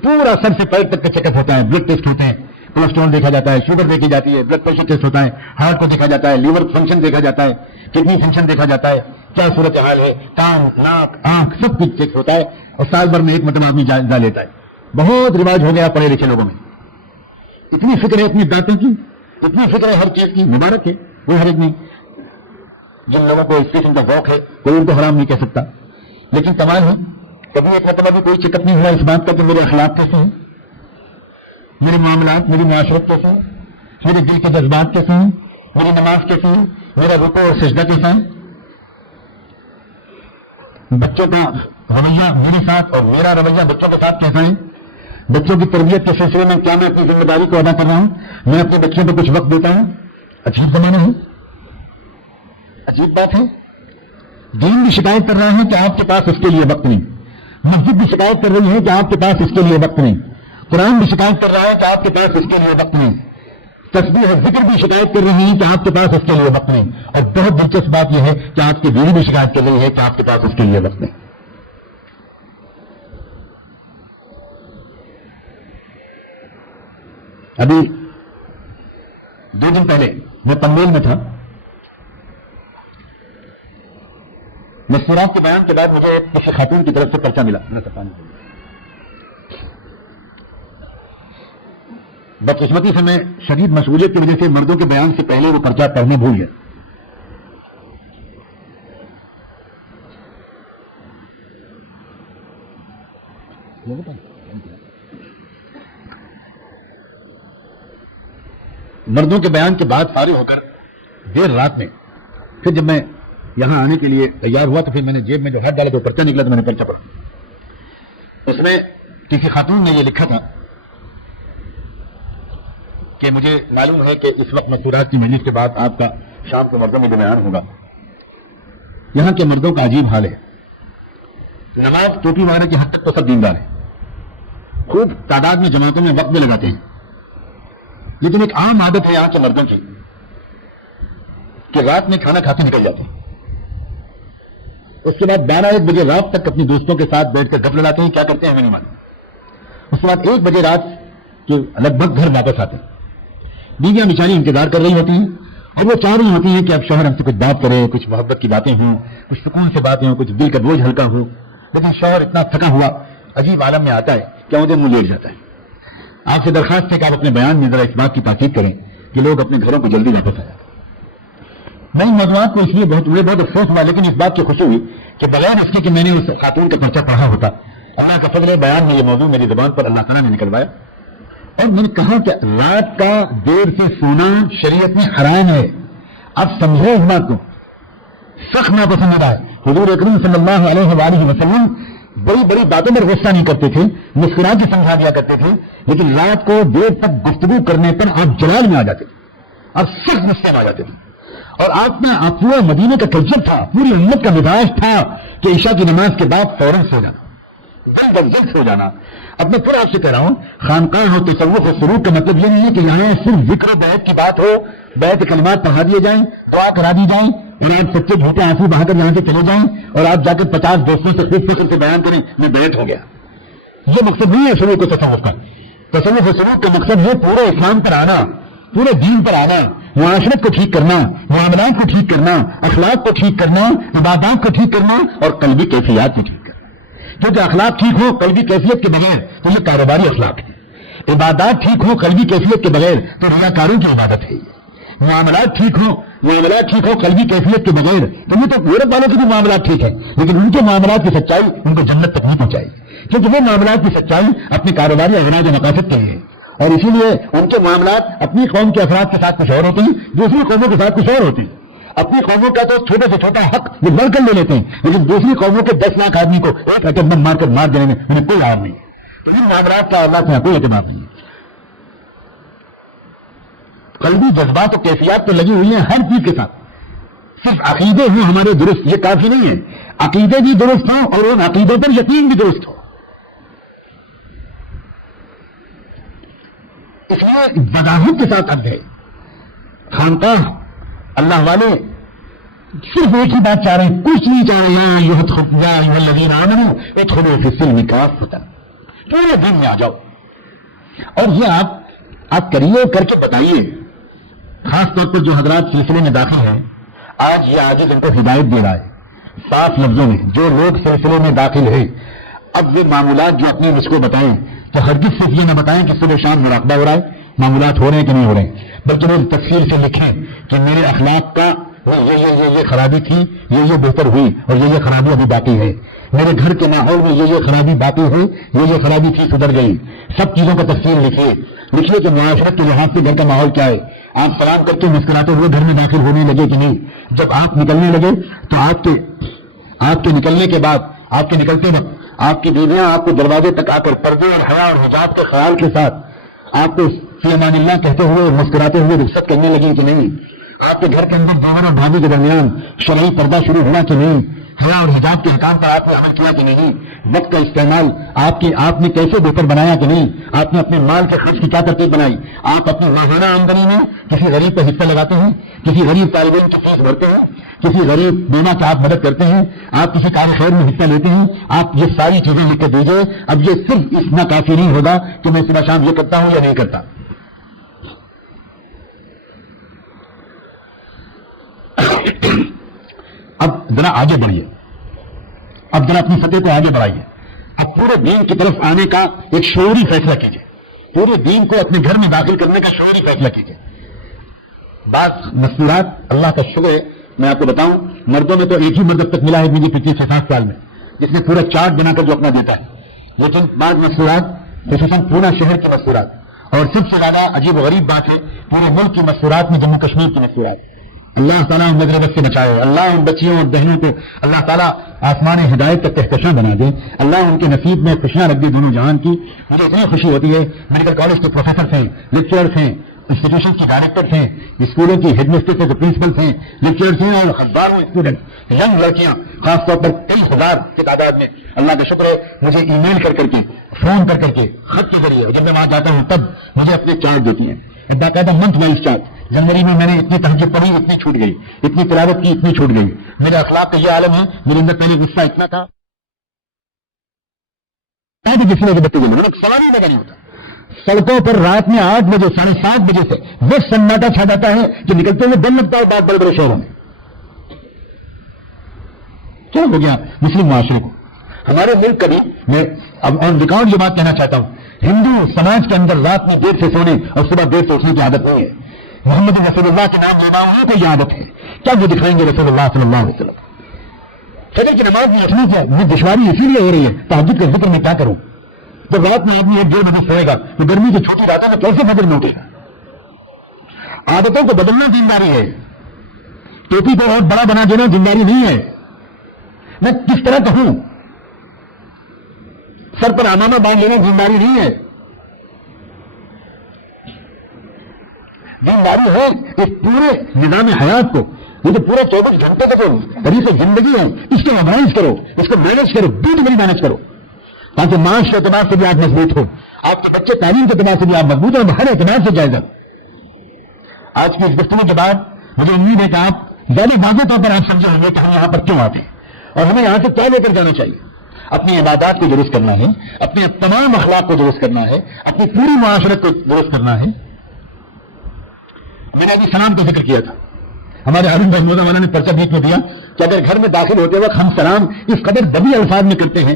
پورا سر سے پیر تک کا چیک اپ ہوتا ہے، بلڈ ٹیسٹ ہوتے ہیں، کولیسٹرول دیکھا جاتا ہے، شوگر دیکھی جاتی ہے، بلڈ پریشر ٹیسٹ ہوتا ہے، ہارٹ کو دیکھا جاتا ہے، لیور فنکشن دیکھا جاتا ہے، کڈنی فنکشن دیکھا جاتا ہے، کیا صورت حال ہے، کان، ناک، آنکھ، سب کچھ چیک ہوتا ہے، اور سال بھر میں ایک مرتبہ آدمی جائزہ لیتا ہے۔ بہت رواج ہو گیا پڑھے لکھے لوگوں میں، اتنی فکر ہے اپنی دانتوں کی، اتنی فکر ہے ہر چیز کی، مبارک ہے، کوئی حرج نہیں۔ جن لوگوں کو اس قسم کا ذوق ہے کوئی ان کو حرام نہیں کہہ سکتا، لیکن کمال ہے کبھی ایک مرتبہ بھی کوئی چیک اپ نہیں ہوا اس بات کا کہ میرے اخلاق کیسے ہیں، میرے معاملات، میری معاشرت کیسے ہیں، میرے دل کے جذبات کیسے ہیں، میری نماز کیسی ہے، میرا رکوع اور سجدہ کیسا ہے، بچوں کا رویہ میرے ساتھ اور میرا رویہ بچوں کے ساتھ کیسا ہے، بچوں کی تربیت کے سلسلے میں کیا میں اپنی ذمہ داری کو ادا کر رہا ہوں، میں اپنے بچوں کو کچھ وقت دیتا ہوں۔ عجیب زمانہ ہے، عجیب بات ہے۔ دین بھی شکایت کر رہا ہے کہ آپ کے پاس اس کے لیے وقت نہیں، مسجد بھی شکایت کر رہی ہے کہ آپ کے پاس اس کے لیے وقت نہیں، قرآن بھی شکایت کر رہا ہے کہ آپ کے پاس اس کے لیے وقت نہیں، تسبیح اور ذکر بھی شکایت کر رہی ہے کہ آپ کے پاس اس کے لیے وقت نہیں، اور بہت دلچسپ بات یہ ہے کہ آپ کی بیوی بھی شکایت کر رہی ہے کہ آپ کے پاس اس کے لیے وقت نہیں۔ ابھی 2 دن پہلے میں پنویل میں تھا، مستورات کے بیان کے بعد مجھے کسی خاتون کی طرف سے پرچہ ملا، بدقسمتی سے میں شدید مشغولیت کی وجہ سے مردوں کے بیان سے پہلے وہ پرچہ پڑھنے بھول گیا۔ مردوں کے بیان کے بعد فارغ ہو کر دیر رات میں پھر جب میں یہاں آنے کے لیے تیار ہوا تو پھر میں نے جیب میں جو ہاتھ ڈالا تو پرچہ نکلا تو میں نے پرچہ پڑھا۔ اس میں کسی خاتون نے یہ لکھا تھا کہ مجھے معلوم ہے کہ اس وقت مستورات کی مجلس کے بعد آپ کا شام کو مردوں میں بیان ہوگا۔ یہاں کے مردوں کا عجیب حال ہے، نماز ٹوپی مارنے کی حد تک تو سب دیندار ہے، خوب تعداد میں جماعتوں میں وقت بھی لگاتے ہیں، لیکن ایک عام عادت ہے یہاں کے مردوں کی کہ رات میں کھانا کھاتے نکل جاتے ہیں، اس کے بعد 12-1 بجے رات تک اپنے دوستوں کے ساتھ بیٹھ کر گپ لڑاتے ہیں، کیا کرتے ہیں ہمیں نہیں معلوم۔ اس کے بعد 1 بجے رات کے لگ بھگ گھر واپس آتے ہیں، بیویاں بیچاری انتظار کر رہی ہوتی ہیں اور وہ چاہ رہی ہوتی ہیں کہ اب شوہر ہم سے کچھ بات کرے، کچھ محبت کی باتیں ہوں، کچھ سکون سے باتیں ہوں، کچھ دل کا بوجھ ہلکا ہو، لیکن شوہر اتنا تھکا ہوا عجیب عالم میں آتا ہے کہ مجھے منہ لیٹ جاتا ہے۔ آپ سے درخواست ہے کہ آپ اپنے بیان میں ذرا اس بات کی تاکید کریں کہ لوگ اپنے گھروں کو جلدی واپس آئیں۔ میں ان موضوعات کو اس لیے بہت افسوس ہوا، لیکن اس بات کی خوشی ہوئی کہ بغیر اس کے کہ میں نے اس خاتون کا پرچہ پڑھا ہوتا، اللہ کا فضل ہے بیان میں یہ موضوع میری زبان پر اللہ تعالیٰ نے نکلوایا، اور میں نے کہا کہ رات کا دیر سے سونا شریعت میں حرام ہے۔ اب سمجھے اس بات کو، سخت ناپسندیدہ ہے۔ حضور اکرم صلی اللہ علیہ وآلہ وسلم بڑی بڑی باتوں پر غصہ نہیں کرتے تھے، مسکرا کے سمجھا دیا کرتے تھے، لیکن رات کو دیر تک گفتگو کرنے پر آپ جلال میں آ جاتے تھے، آپ سخت غصے میں آ جاتے تھے، اور آپ میں پورے مدینے کا کلچر تھا، پوری امت کا مزاج تھا کہ عشاء کی نماز کے بعد فوراً سو جانا، جلد ہو جانا۔ اب میں پھر آپ سے کہہ رہا ہوں، خانقاہ ہو، تصوف و سلوک کا مطلب یہ نہیں ہے کہ یہاں صرف ذکر و بیعت کی بات ہو، بیعت کلمات پڑھا دیے جائیں، دعا کرا دی جائیں، اور آپ سچے جھوٹے آنسو بہا کر یہاں سے چلے جائیں اور آپ جا کر 50 دوستوں سے خوب فکر سے بیان کریں میں بیعت ہو گیا۔ یہ مقصد نہیں ہے سلوک و تصوف کا۔ تصوف و سلوک کا مقصد ہے پورے اسلام پر آنا، پورے دین پر آنا، معاشرت کو ٹھیک کرنا، معاملات کو ٹھیک کرنا، اخلاق کو ٹھیک کرنا، عبادات کو ٹھیک کرنا، اور قلبی کیفیات کو ٹھیک کرنا۔ کیونکہ اخلاق ٹھیک ہو قلبی کیفیت کے بغیر تو یہ کاروباری اخلاق ہے، عبادات ٹھیک ہو قلبی کیفیت کے بغیر تو ریاکاروں کی عبادت ہے، معاملات ٹھیک ہو قلبی کیفیت کے بغیر تو یہ تو یورپ والوں کے بھی معاملات ٹھیک ہے، لیکن ان کے معاملات کی سچائی ان کو جنت تک نہیں پہنچائی، کیونکہ وہ معاملات کی سچائی اپنے کاروباری اغراض و مقاصد کے لیے، اور اسی لیے ان کے معاملات اپنی قوم کے افراد کے ساتھ کچھ اور ہوتے ہیں، دوسری قوموں کے ساتھ کچھ اور ہوتے ہیں۔ اپنی قوموں کا تو چھوٹے سے چھوٹا حق وہ لڑ کر لے لیتے ہیں، لیکن دوسری قوموں کے 10 لاکھ آدمی کو ایک ایٹم بم مار کر مار دینے میں انہیں کوئی آر نہیں. تو ان معاملات کا اللہ سے کوئی اعتماد نہیں ہے. قلبی جذبات و کیفیات تو لگی ہوئی ہیں ہر چیز کے ساتھ. صرف عقیدے ہوں ہمارے درست یہ کافی نہیں ہے. عقیدے بھی درست ہوں اور ان عقیدوں پر یقین بھی درست ہو. اس لیے وضاحت کے ساتھ اب ہے خانقاہ اللہ والے صرف ایک ہی بات چاہ رہے ہیں، کچھ نہیں چاہ رہے پورے دین میں آ جاؤ. اور یہ آپ کریے، کر کے بتائیے. خاص طور پر جو حضرات سلسلے میں داخل ہیں، آج یہ عاجز ان کو ہدایت دے رہا ہے صاف لفظوں میں. جو لوگ سلسلے میں داخل ہیں اب وہ معمولات جو اپنے اس کو بتائیں تو ہرگز صرف یہ نہ بتائیں کہ صبح شام مراقبہ ہو رہا ہے، معمولات ہو رہے ہیں کہ نہیں ہو رہے ہیں، بلکہ وہ تفصیل سے لکھیں کہ میرے اخلاق کا یہ خرابی تھی، یہ بہتر ہوئی اور یہ خرابی ابھی باقی ہے. میرے گھر کے ماحول میں یہ خرابی باقی ہے، یہ خرابی تھی سدھر گئی. سب چیزوں کا تفصیل لکھیے کہ معاشرت کے لحاظ سے گھر کا ماحول کیا ہے. آپ سلام کر کے مسکراتے ہوئے گھر میں داخل ہونے لگے کہ نہیں. جب آپ نکلنے لگے تو آپ کے نکلنے کے بعد، آپ کے نکلتے وقت آپ کی بیویاں آپ کو دروازے تک آ کر پردے اور حیا اور حجاب کے خیال کے ساتھ آپ کو فی امان اللہ کہتے ہوئے مسکراتے ہوئے رخصت کرنے لگی کہ نہیں. آپ کے گھر کے اندر دیور اور بھابھی کے درمیان شرعی پردہ شروع ہوا کہ نہیں. حیا اور حجاب کے احکام پر آپ نے عمل کیا کہ نہیں. وقت کا استعمال آپ نے کیسے بہتر بنایا کہ نہیں. آپ نے اپنے مال کے خرچ کی کیا ترتیب بنائی. آپ اپنی ماہانہ آمدنی میں کسی غریب کا حصہ لگاتے ہیں، کسی غریب طالب علم کی فیس بھرتے ہیں، کسی غریب بیمہ کی آپ مدد کرتے ہیں، آپ کسی کار خیر میں حصہ لیتے ہیں. آپ یہ ساری چیزیں لکھ کے دیجیے. اب یہ صرف اتنا کافی نہیں ہوگا کہ میں صبح شام یہ کرتا ہوں یا نہیں کرتا. اب ذرا آگے بڑھیے، اب ذرا اپنی سطح کو آگے بڑھائیے. اب پورے دین کی طرف آنے کا ایک شعوری فیصلہ کیجیے. پورے دین کو اپنے گھر میں داخل کرنے کا شعوری فیصلہ کیجیے. بعض مستورات اللہ کا شکر ہے میں آپ کو بتاؤں، مردوں میں تو ایک ہی مرد اب تک ملا ہے مجھے 25-7 سال میں جس نے پورا چارٹ بنا کر جو اپنا دیتا ہے. لیکن بعض مستورات خصوصاً پورا شہر کی مستورات، اور سب سے زیادہ عجیب و غریب بات ہے پورے ملک کی مستورات میں جموں کشمیر کی مستورات. اللہ تعالیٰ ان مغربت سے بچائے. اللہ ان بچیوں اور بہنوں کو اللہ تعالیٰ آسمان ہدایت کا کہکشاں بنا دے. اللہ ان کے نصیب میں خوشیاں رکھ دے دونوں جہان کی. مجھے اتنی خوشی ہوتی ہے میڈیکل کالج کے پروفیسر ہیں، لیکچررس ہیں، انسٹیٹیوشن کی ڈائریکٹر ہیں، اسکولوں کی ہیڈ مسٹریس کے پرنسپلس ہیں، لیکچررس ہیں اور ہزاروں اسٹوڈنٹ، ینگ لڑکیاں خاص طور پر کئی ہزار کی تعداد میں. اللہ کا شکر ہے مجھے ای میل کر کے، فون کر کے، خط کے ذریعے جب میں وہاں جاتا ہوں تب مجھے اپنے چارٹ دیتی ہیں. باقاعدہ منتھ وائز چارٹ. جنوری میں نے اتنی تہجد پڑھی، اتنی چھوٹ گئی، اتنی تلاوت کی، اتنی چھوٹ گئی. میرے اخلاق کا یہ عالم ہے. میرے اندر پہلے غصہ اتنا تھا کسی نے بتے سوال ہی لگا نہیں ہوتا. سڑکوں پر رات میں 8 بجے 7:30 بجے سے وہ سناٹا چھا جاتا ہے کہ نکلتے ہوئے دم لگتا ہے بات بڑے بڑے شہروں میں. کیا ہو گیا مسلم معاشرے کو؟ ہمارے ملک کا بھی میں اب آن ریکارڈ یہ بات کہنا چاہتا ہوں، ہندو سماج کے اندر رات میں دیر سے سونے اور صبح دیر سے اٹھنے کی عادت نہیں ہے. محمد رسول اللہ کے نام لینا انہیں کو یہ عادت ہے. کیا وہ دکھائیں گے رسول اللہ صلی اللہ علیہ وسلم؟ فجر کی نماز میں اٹھنے سے یہ دشواری اسی لیے ہو رہی ہے. تہجد کے ذکر میں کیا کروں؟ جب رات میں آدمی 1-1.5 بجے سوئے گا تو گرمی کی چھوٹی راتوں میں کیسے فجر میں اٹھے گا؟ عادتوں کو بدلنا دینداری ہے. ٹوپی کو اور بڑا بنا دینا دینداری نہیں ہے. میں کس طرح کہوں؟ سر پر امامہ باندھ لینا دینداری نہیں ہے. دینداری ہے اس پورے نظام حیات کو، یہ تو پورا 24 گھنٹے کا جو طریق زندگی ہے اس کو آرگنائز کرو، اس کو مینج کرو، بیوٹیفلی مینج کرو تاکہ معاش کے اعتبار سے بھی آپ مضبوط ہو، آپ کے بچے تعلیم کے اعتبار سے بھی آپ مضبوط ہو، ہر اعتبار سے جائزہ. آج کی اس گفتگو کے بعد مجھے امید ہے کہ آپ زیادہ واضح طور پر آپ سمجھے ہوں گے کہ ہم یہاں پر کیوں آتے ہیں اور ہمیں یہاں سے کیا لے کر جانا چاہیے. اپنی عبادات کو درست کرنا ہے، اپنے تمام اخلاق کو درست کرنا ہے، اپنی پوری معاشرت کو درست کرنا ہے. میں نے ابھی سلام کا ذکر کیا تھا. ہمارے عالم رحمۃ اللہ نے پرچہ بیچ میں دیا کہ اگر گھر میں داخل ہوتے وقت ہم سلام اس قدر دبی الفاظ میں کرتے ہیں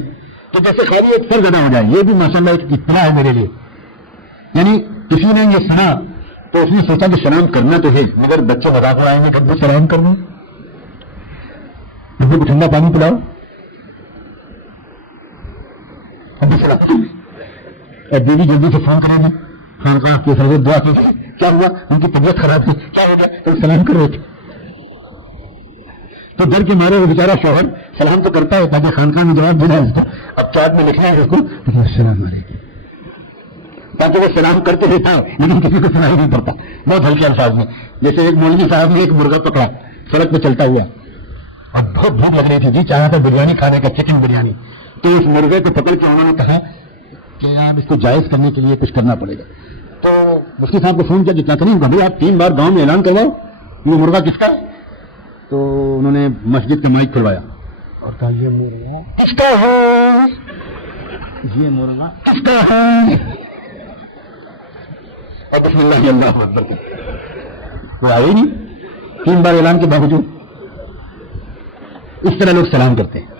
تو جیسے خالی ایک سر زدہ ہو جائے. یہ بھی ماشاءاللہ ایک اطلاع ہے میرے لیے. یعنی کسی نے یہ سنا تو اس نے سوچا کہ سلام کرنا تو ہے مگر بچے مذاق اڑائیں گے کب سلام کرنا، ان کو ٹھنڈا پانی پلاؤ. ابھی سلام بیوی جلدی سے فون کریں گے خانقاہ کے سر دعا کی کیا ہوا، ان کی طبیعت خراب تھی، کیا ہو گیا، کل سلام کر رہے تھے. تو ڈر کے مارے وہ بیچارہ شوہر سلام تو کرتا ہے تاکہ خانقاہ میں جواب دینا ہے اس کو، اب چارٹ میں لکھنا ہے اس کو السلام علیکم، تاکہ وہ سلام کرتے رہتا ہے لیکن کسی کو سنائی نہیں پڑتا، بہت ہلکے الفاظ میں. جیسے ایک مولوی صاحب نے ایک مرغا پکڑا سڑک پہ چلتا ہوا اور بہت بھوک لگ رہی تھی، جی چاہا تھا بریانی کھانے کا، چکن بریانی. تو اس مرغے کو پکڑ کے انہوں نے کہا کہ آپ اس کو جائز کرنے کے لیے کچھ کرنا پڑے گا. تو مفتی صاحب کو فون کیا جتنا کریں بھائی آپ 3 بار گاؤں میں اعلان کرواؤ یہ مرغا کس کا ہے. تو انہوں نے مسجد کا مائک کھلوایا اور کہا یہ مرغا کس کا ہے، یہ مرغا کس کا ہے، اور بسم اللہ اللہ اکبر. وہ آئے نہیں 3 بار اعلان کے باوجود. اس طرح لوگ سلام کرتے ہیں.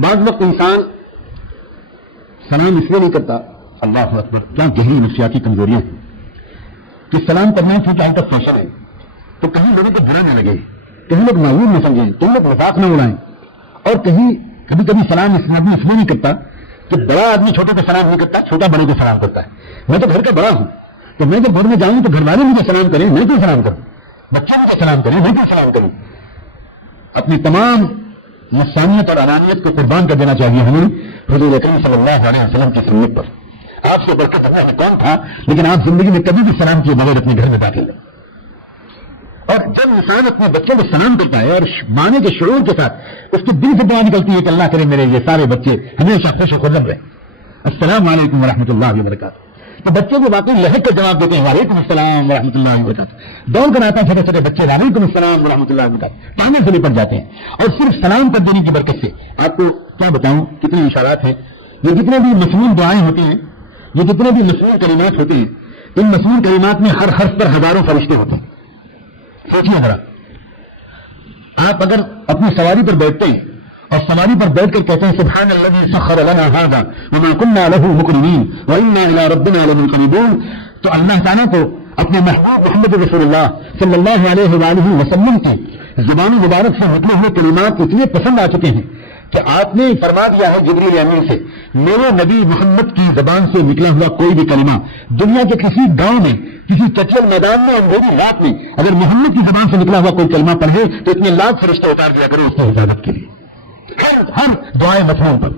بعض وقت انسان سلام اس لیے نہیں کرتا، اللہ اکبر کیا گہری نفسیاتی کمزوریاں ہیں کہ سلام کرنا چونکہ آج کا فیشن ہے تو کہیں لوگوں کو برا نہ لگے، کہیں لوگ معیوب نہ سمجھیں، کہیں لوگ مذاق نہ اڑائیں. اور کہیں کبھی کبھی سلام اس آدمی اس لیے نہیں کرتا کہ بڑا آدمی چھوٹے کو سلام نہیں کرتا، چھوٹا بڑے کو سلام کرتا ہے. میں تو گھر کا بڑا ہوں تو میں جب گھر میں جاؤں تو گھر والے مجھے سلام کریں، میں کیوں سلام کروں، بچے مجھے سلام کریں، میں کیوں سلام کروں. اپنی تمام نفسانیت اور انانیت کو قربان کر دینا چاہیے ہمیں حضور اکرم صلی اللہ علیہ وسلم کی سنت پر. آپ سے بڑھ کر دنیا میں کون تھا، لیکن آپ زندگی میں کبھی بھی سلام کیے بغیر اپنے گھر میں داخل ہیں. اور جب انسان اپنے بچوں کو سلام کرتا ہے اور معنی کے شعور کے ساتھ اس کے دل سے دعا نکلتی ہے کہ اللہ کرے میرے یہ سارے بچے ہمیشہ خوش و خرم رہے، السلام علیکم ورحمۃ اللہ وبرکاتہ، تو بچے کو واقعی لہک کر جواب دیتے ہیں وعلیکم السلام ورحمۃ اللہ وبرکاتہ. دوڑ کر آتے ہیں چھوٹے چھوٹے بچے وعلیکم السلام ورحمۃ اللہ وبرکاتہ، پانے سے لپٹ جاتے ہیں. اور صرف سلام کر دینے کی برکت سے آپ کو کیا بتاؤں کتنے اشارات ہیں. یہ جتنے بھی مسنون دعائیں ہوتی ہیں، یہ جتنے بھی مسنون کلمات ہوتے ہیں، ان مسنون کلمات میں ہر حرف پر ہزاروں فرشتے ہوتے ہیں. سوچیے ذرا، آپ اگر اپنی سواری پر بیٹھتے ہیں اور سواری پر بیٹھ کر کہتے ہیں سبحان الذی سخر لنا ھذا وما كنا له مقرنین وانا الى ربنا لمنقلبون، تو اللہ تعالیٰ کو اپنے محبوب محمد رسول اللہ صلی اللہ علیہ وآلہ وسلم کی زبان مبارک سے نکلے ہوئے کلمات اتنے پسند آ چکے ہیں کہ آپ نے فرما دیا ہے جبریل امین سے میرے نبی محمد کی زبان سے نکلا ہوا کوئی بھی کلمہ دنیا کے کسی گاؤں میں، کسی چچل میدان میں، اندھیری رات میں اگر محمد کی زبان سے نکلا ہوا کوئی کلمہ پڑھے تو اتنے لاکھ فرشتے اتار دیا کرو اس کی حفاظت کے لیے ہر دعائیں مسنون پر.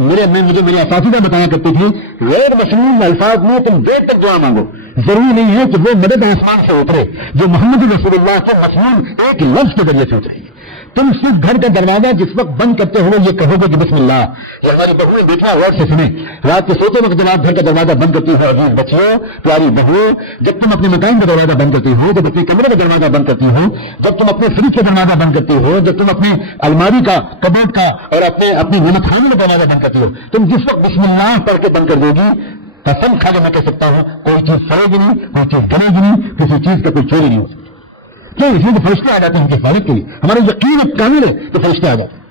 میرے اساتذہ بتایا کرتے تھے غیر مسنون الفاظ میں تم دیر تک دعا مانگو، ضروری نہیں ہے کہ وہ مدد آسمان سے اترے جو محمد رسول اللہ کے مسنون ایک لفظ کے ذریعے سے اترے گی. تم صرف گھر کا دروازہ جس وقت بند کرتے ہو یہ کہو گے کہ بسم اللہ. یہ ہماری بہویں بیٹھنا غور سے سنیں، رات کے سوتے وقت جب آپ گھر کا دروازہ بند کرتی ہو عزیز بچیوں پیاری بہو، جب تم اپنے مکان کا دروازہ بند کرتی ہو، جب اپنے کمرے کا دروازہ بند کرتی ہو، جب تم اپنے فریج کا دروازہ بند کرتی ہو، جب تم اپنے الماری کا، کبوڈ کا اور اپنی نمک خانے کا دروازہ بند کرتی ہو، تم جس وقت بسم اللہ پڑھ کے بند کر دو گی قسم کھا کے میں کہہ سکتا ہوں کوئی چیز سڑے گی نہیں، کوئی چیز گلے گی نہیں، کسی چیز کا کوئی چوری نہیں ہو سکتا. کیوں؟ اس لیے تو فرشتے آ جاتے ہیں ان کے حفاظت کے لیے. ہمارا یقین کامل ہے تو فرشتے آ جاتے ہیں.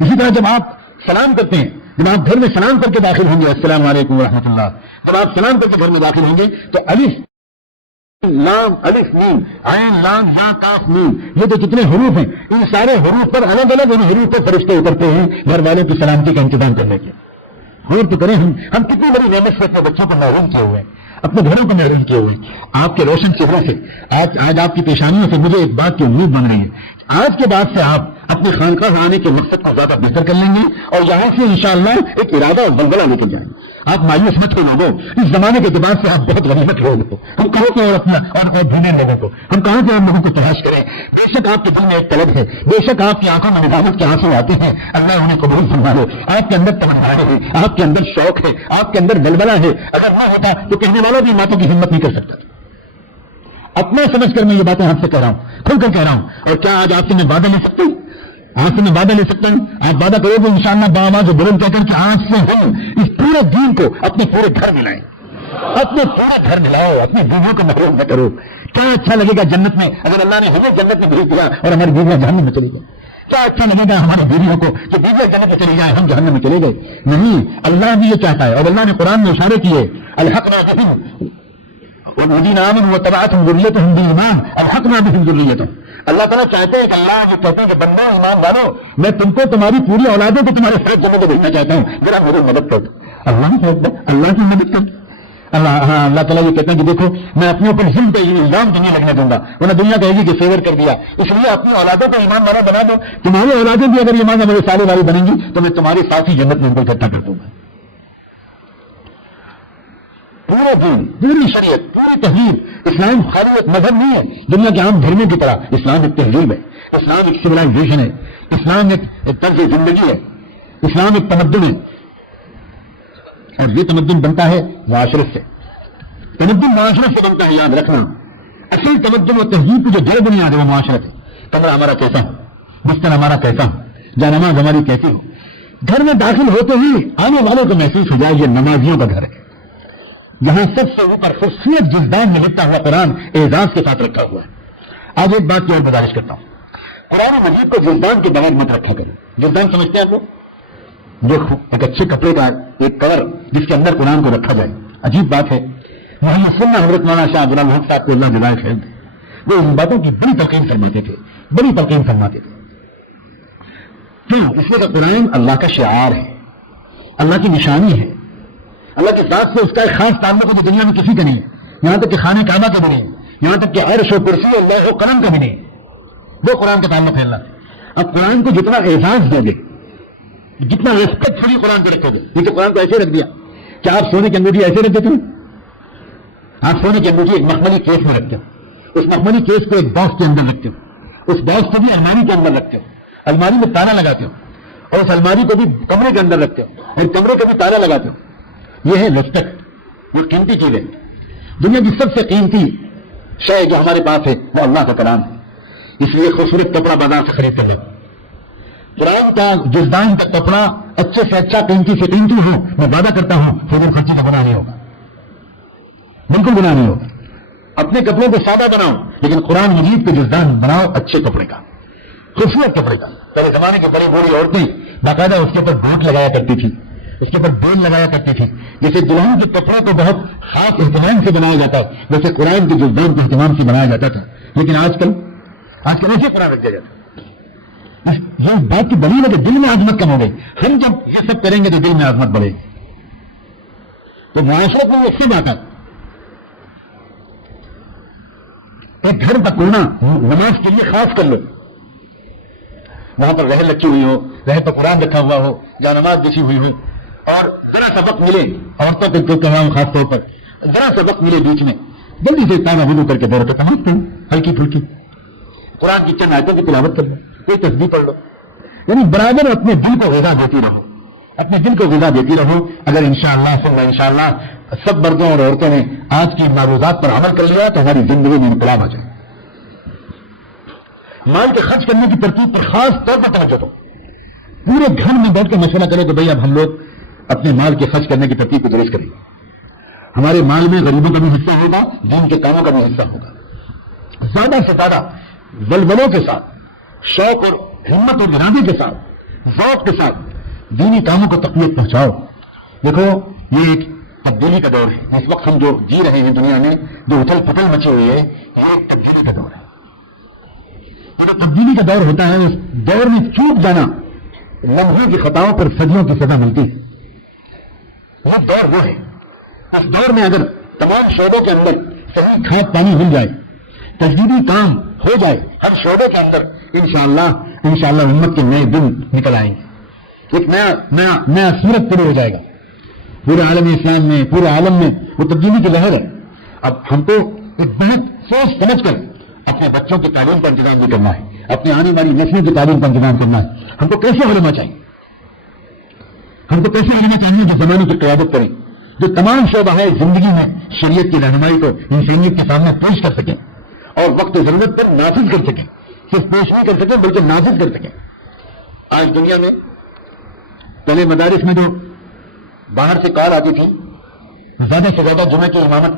اسی طرح جب آپ سلام کرتے ہیں، جب آپ گھر میں سلام کر کے داخل ہوں گے السلام علیکم ورحمۃ اللہ، جب آپ سلام کر کے گھر میں داخل ہوں گے تو الف لام الف میم عین لام یا کاف میم، یہ تو کتنے حروف ہیں، ان سارے حروف پر الگ الگ ان حروف پر فرشتے اترتے ہیں گھر والوں کی سلامتی کا انتظام کرنے کے. اور تو کریں ہم کتنی بڑی نعمت سے اپنے بچوں کو محروم کیے ہوئے ہیں، اپنے گھروں کو محروم کیے ہوئے. آپ کے روشن چہرے سے آج آپ کی پیشانیوں سے مجھے ایک بات کی امید بن رہی ہے، آج کے بعد سے آپ اپنے خانقاہ آنے کے مقصد کو زیادہ بہتر کر لیں گے اور یہاں سے انشاءاللہ ایک ارادہ اور بلبلہ لے کر جائیں گے. آپ مایوس مت ہو لوگوں، اس زمانے کے اعتبار سے آپ بہت غنیمت لوگ ہو. ہم کہاں سے اور ڈھونڈیں لوگوں کو، ہم کہاں سے اور لوگوں کو تلاش کریں. بے شک آپ کے دل میں ایک طلب ہے، بے شک آپ کی آنکھوں میں ندامت کے آنسو آتے ہیں، اللہ انہیں قبول فرمائے. آپ کے اندر تمنائیں ہیں، آپ کے اندر شوق ہے، آپ کے اندر بلبلہ ہے. اگر نہ ہوتا تو کہنے والا بھی باتوں کی ہمت نہیں کر سکتا. اپنا سمجھ کر میں یہ باتیں آپ سے کہہ رہا ہوں، کھل کر کہہ رہا ہوں. اور کیا آج آپ سے میں وعدہ لے سکتا ہوں؟ آج سے میں وعدہ لے سکتا ہوں؟ آپ وعدہ کرو گے انشاءاللہ باآواز بلند کہہ کر کہ آج سے ہم اس پورے دین کو اپنے پورے گھر میں لائیں، اپنے پورے گھر میں لاؤ، اپنی بیویوں کو محروم نہ کرو. کیا اچھا لگے گا جنت میں اگر اللہ نے ہمیں جنت میں بھیج دیا اور ہماری بیویاں جہنم میں چلی گئی؟ کیا اچھا لگے گا ہماری بیویوں کو کہ بیویاں جنت میں چلی جائیں، ہم جہنم میں چلے گئے؟ نہیں، اللہ بھی یہ چاہتا ہے اور اللہ نے قرآن میں اشارے کیے الحقنا بہم والذین آمنوا واتبعتهم ذریتهم بإیمان الحقنا بہم ذریتهم. اللہ تعالیٰ چاہتے ہیں کہ اللہ جو کہتے ہیں کہ بندہ ایمان والو میں تم کو تمہاری پوری اولادوں کو تمہارے ساتھ جنت میں بھیجنا چاہتا ہوں، ذرا میری مدد کر. اللہ کی مدد کر. اللہ تعالیٰ یہ کہتے ہیں کہ دیکھو میں اپنے اوپر ظلم پہ الزام تو نہیں لگنے دوں گا، ورنہ دنیا کہے گی کہ فیور کر دیا، اس لیے اپنی اولادوں کو ایمان والا بنا دو، تمہاری اولادیں بھی اگر ایمان والے سالے والی بنیں گی تو میں تمہارے ساتھ ہی جنت میں ان کو اکٹھا کر دوں گا۔ پورا دین، پوری شریعت، پوری تہذیب، اسلام خالی ایک مذہب نہیں ہے دنیا کے عام دھرموں کی طرح، اسلام ایک تہذیب ہے، اسلام ایک سویلائزیشن ہے، اسلام ایک طرز زندگی ہے، اسلام ایک تمدن ہے، اور یہ تمدن بنتا ہے معاشرت سے، تمدن معاشرت سے بنتا ہے، یاد رکھنا۔ اصل تمدن و تہذیب کی جو جڑ بنیاد ہے وہ معاشرت ہے۔ کمرہ ہمارا کیسا ہو، بستر ہمارا کیسا ہو، جانماز ہماری کیسی ہو، گھر میں داخل ہوتے ہی آنے والوں کو محسوس ہو جائے یہ نمازیوں کا گھر ہے، یہاں سب سے اوپر خوبصورت جزدان میں لکھتا ہوا قرآن اعزاز کے ساتھ رکھا ہوا ہے۔ آج ایک بات کی اور گزارش کرتا ہوں، قرآن مجید کو جزدان کے بغیر مت رکھا کریں۔ جزدان سمجھتے ہیں آپ لوگ؟ دیکھو ایک اچھے کپڑے کا ایک کور جس کے اندر قرآن کو رکھا جائے، عجیب بات ہے۔ محمد سننا حضرت مولانا شاہ عبد الحق صاحب کو اللہ جزائے خیر دے، وہ ان باتوں کی بڑی تلقین فرماتے تھے، بڑی تلقین فرماتے تھے۔ کیوں؟ اس لیے کہ قرآن اللہ کا شعار ہے، اللہ کی نشانی ہے، اللہ کے ذات سے اس کا ایک خاص تعلق ہے جو دنیا میں کسی کا نہیں ہے، یہاں تک کہ خانہ کعبہ کا بھی نہیں ہے، یہاں تک کہ عرش و کرسی اللہ و قلم کا بھی نہیں ہے، وہ قرآن کا تعلق ہے اللہ سے۔ اب قرآن کو جتنا اعزاز دو گے، جتنا ریسپیکٹ فلی قرآن کو رکھو گے، یہ تو قرآن کو ایسے رکھ دیا کہ آپ سونے کی انگوٹھی ایسے رکھ دیتے ہیں، آپ سونے کی انگوٹھی ایک مخملی کیس میں رکھتے ہو، اس مخملی کیس کو ایک باکس کے اندر رکھتے ہو، اس باکس کو بھی الماری کے اندر رکھتے ہو، الماری میں تالا لگاتے ہو، اور اس الماری کو بھی کمرے کے اندر رکھتے ہو، اور کمرے کو بھی تالا لگاتے ہو۔ یہ ہے ریسپیکٹ، وہ قیمتی چیز ہے۔ دنیا کی سب سے قیمتی شے جو ہمارے پاس ہے وہ اللہ کا کلام ہے، اس لیے خوبصورت کپڑا بازار سے خرید کر لو۔ قرآن کا جزدان کا کپڑا اچھے سے اچھا، قیمتی سے قیمتی ہو، میں وعدہ کرتا ہوں فضول خرچی کا گناہ نہیں ہوگا، بالکل گناہ نہیں ہوگا۔ اپنے کپڑوں کو سادہ بناؤ لیکن قرآن مجید کے جزدان بناؤ اچھے کپڑے کا، خوبصورت کپڑے کا۔ پہلے زمانے کی بڑی بوڑھی عورتیں باقاعدہ اس کے اوپر بوٹ لگایا کرتی تھی، اس کے اوپر بیل لگایا کرتی تھی، جیسے دلہن کے کپڑوں کو بہت خاص اہتمام سے بنایا جاتا ہے ویسے قرآن کے جزدان کو اہتمام سے بنایا جاتا تھا۔ لیکن آج کل ایسے قرآن رکھ دیا جاتا ہے۔ یہ بات کی دلیل ہے کہ دل میں عظمت کم ہو گئی، ہم جب یہ سب کریں گے تو دل میں عظمت بڑھے گی۔ تو معاشرت میں ایک سی بات ہے، ایک گھر کا کونا نماز کے لیے خاص کر لو، وہاں پر رحل رکھی ہوئی ہو، رحل پر قرآن رکھا ہوا ہو، جہاں نماز بچھی ہوئی ہو، اور ذرا سا وقت ملے، عورتوں کو کہا ہوں خاص طور پر، ذرا سا وقت ملے بیچ میں جلدی سے تانا وضو کر کے دور پہ تمام کرو، ہلکی پھلکی قرآن کی چند آیتوں کی تلاوت کر لو، کوئی تسبیح پڑھ لو، یعنی برابر اپنے دل کو غذا دیتی رہو، اپنے دل کو غذا دیتی رہو۔ اگر انشاءاللہ ثم انشاءاللہ سب مردوں اور عورتوں نے آج کی معروضات پر عمل کر لیا تو ہماری زندگی میں انقلاب آ جائے۔ مال کے خرچ کرنے کی ترتیب پر خاص طور پر توجہ دو، پورے گھر میں بیٹھ کر مشورہ کرے کہ بھائی اب ہم لوگ اپنے مال کے خرچ کرنے کی ترتیب کو درست کریں گے، ہمارے مال میں غریبوں کا بھی حصہ ہوگا، دین کے کاموں کا بھی حصہ ہوگا، زیادہ سے زیادہ ولولوں کے ساتھ، شوق اور ہمت اور ارادے کے ساتھ، ذوق کے ساتھ دینی کاموں کو تقویت پہنچاؤ۔ دیکھو یہ ایک تبدیلی کا دور ہے، اس وقت ہم جو جی رہے ہیں دنیا میں جو اتھل پھٹل مچی ہوئی ہے یہ ایک تبدیلی کا دور ہے۔ یہ جو تبدیلی کا دور ہوتا ہے اس دور میں چوک جانا لمحوں کی خطاؤں پر صدیوں کی سزا ملتی ہے۔ یہ دور وہ ہے، اس دور میں اگر تمام شعبوں کے اندر صحیح کھاد پانی مل جائے، تجدیدی کام ہو جائے ہر شعبے کے اندر، انشاءاللہ امت کے نئے دن نکل آئیں گے، ایک نیا صورت پورے ہو جائے گا پورے عالم اسلام میں، پورے عالم میں وہ تبدیلی کی لہر ہے۔ اب ہم کو ایک بہت سوچ سمجھ کر اپنے بچوں کی تعلیم کا انتظام بھی کرنا ہے، اپنے آنے والی نسلوں کی تعلیم کا انتظام کرنا ہے۔ ہم کو کیسے علماء چاہیے، ہم کو کیسے علماء چاہیے جو زمانے کی قیادت کریں، جو تمام شعبہ ہے زندگی میں شریعت کی رہنمائی کو انسانیت کے سامنے پیش کر سکیں اور وقت ضرورت پر نافذ کر سکیں، صرف پیش نہیں کر سکیں بلکہ نافذ کر سکیں۔ آج دنیا میں پہلے مدارس میں جو باہر سے کال آتی تھی، زیادہ سے زیادہ جمعہ کی امامت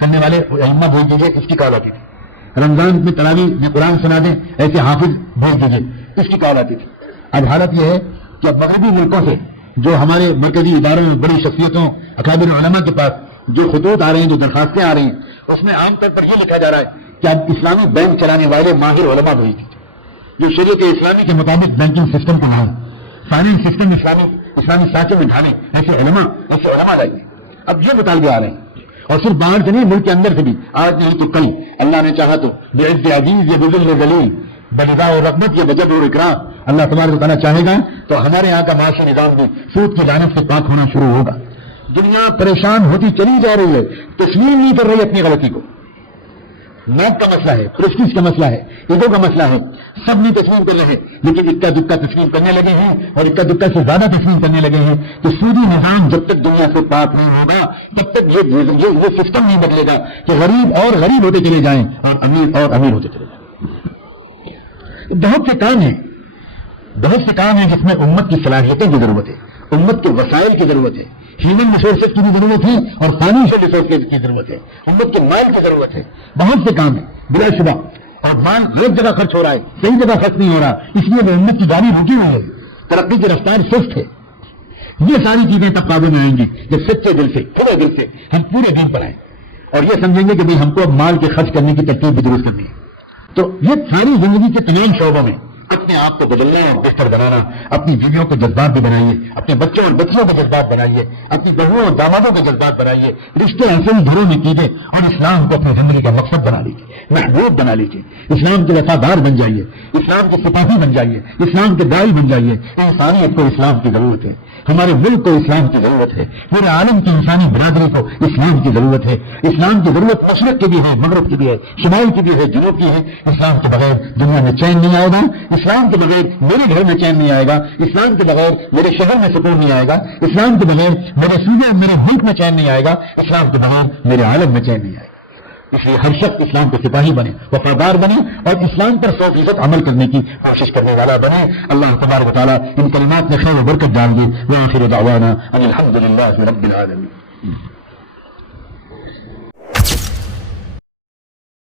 کرنے والے ائمہ بھیج دیجیے، اس کی کال آتی تھی۔ رمضان میں تراویح میں قرآن سنا دیں، ایسے حافظ بھیج دیجیے، اس کی کال آتی تھی۔ اب حالت یہ ہے کہ اب مغربی ملکوں سے جو ہمارے مرکزی اداروں میں بڑی شخصیتوں اکابر علماء کے پاس جو خطوط آ رہے ہیں، جو درخواستیں آ رہی ہیں، اس میں عام طور پر یہ لکھا جا رہا ہے کہ اب اسلامی بینک چلانے والے ماہر علماء بھیج دیجیے جو شریعت اسلامی کے مطابق بینکنگ سسٹم کو لائیں، فائنینس سسٹم اسلامی سانچے میں ڈھالیں، ایسے علماء لائیں۔ اب یہ مطالبے آ رہے ہیں اور صرف باہر سے نہیں، ملک کے اندر سے بھی، آج نہیں تو کل اللہ نے چاہا تو بعز عزیز یا بذل ذلیل، برضا و رغبت یا بجبر و اکرام، اللہ تبارک و تعالیٰ چاہے گا تو ہمارے یہاں کا معاشی نظام بھی سود کی لعنت سے پاک ہونا شروع ہوگا۔ دنیا پریشان ہوتی چلی جا رہی ہے، تسلیم نہیں کر رہی اپنی غلطی کو۔ میپ کا مسئلہ ہے، پریسٹیج کا مسئلہ ہے، ایگو کا مسئلہ ہے، سب نہیں تسلیم کر رہے، لیکن اکا دکا تسلیم کرنے لگے ہیں، اور اکا دکا سے زیادہ تسلیم کرنے لگے ہیں کہ سودی نظام جب تک دنیا سے پاک نہیں ہوگا تب تک یہ سسٹم نہیں بدلے گا کہ غریب اور غریب ہوتے چلے جائیں اور امیر ہوتے چلے جائیں۔ بہت سے کام ہیں جس میں امت کی صلاحیتیں کی ضرورت ہے، امت کے وسائل کی ضرورت ہے، ہیومن ریسورسز کی بھی ضرورت ہے اور فائنینشیل ریسورسز کی ضرورت ہے، امت کے مال کی ضرورت ہے۔ بہت سے کام ہیں بلا شبہ، اور مال ایک جگہ خرچ ہو رہا ہے، صحیح جگہ خرچ نہیں ہو رہا، اس لیے وہ امت کی گاڑی رکی ہوئی ہے، ترقی کی رفتار سست ہے۔ یہ ساری چیزیں تب قابو میں آئیں گی جب سچے دل سے، کھلے دل سے ہم پورے دین پر آئیں اور یہ سمجھیں گے کہ ہم کو اب مال کے خرچ کرنے کی ترتیب بھی درست کرنی ہے۔ تو یہ ساری زندگی کے تمام شعبوں میں اپنے آپ کو بدلنا اور بہتر بنانا، اپنی بیویوں کے جذبات بھی بنائیے، اپنے بچوں اور بچیوں کے جذبات بنائیے، اپنی بہوؤں اور دامادوں کے جذبات بنائیے، رشتے ایسے ہی گھروں میں کیجیے اور اسلام کو اپنی زندگی کا مقصد بنا لیجیے، محبوب بنا لیجیے، اسلام کے وفادار بن جائیے، اسلام کے سپاہی بن جائیے، اسلام کے داعی بن جائیے۔ انسانیت کو اسلام کی ضرورت ہے، ہمارے ملک کو اسلام کی ضرورت ہے، پورے عالم کی انسانی برادری کو اسلام کی ضرورت ہے۔ اسلام کی ضرورت مشرق کی بھی ہے، مغرب کی بھی ہے، شمال کی بھی ہے، جنوب کی ہے۔ اسلام کے بغیر دنیا میں چین نہیں آئے گا، اسلام کے بغیر میرے گھر میں چین نہیں آئے گا، اسلام کے بغیر میرے شہر میں سکون نہیں آئے گا، اسلام کے بغیر میرے صوبے اور میرے ملک میں چین نہیں آئے گا، اسلام کے بغیر میرے عالم میں چین نہیں آئے گا۔ اس لیے ہر شخص اسلام کے سپاہی بنے، وفادار بنے اور اسلام پر 100% عمل کرنے کی کوشش کرنے والا بنے۔ اللہ تبارک و تعالیٰ ان کلمات میں خیر و برکت ڈال دے۔ وآخر دعوانا ان الحمد للہ رب العالمین۔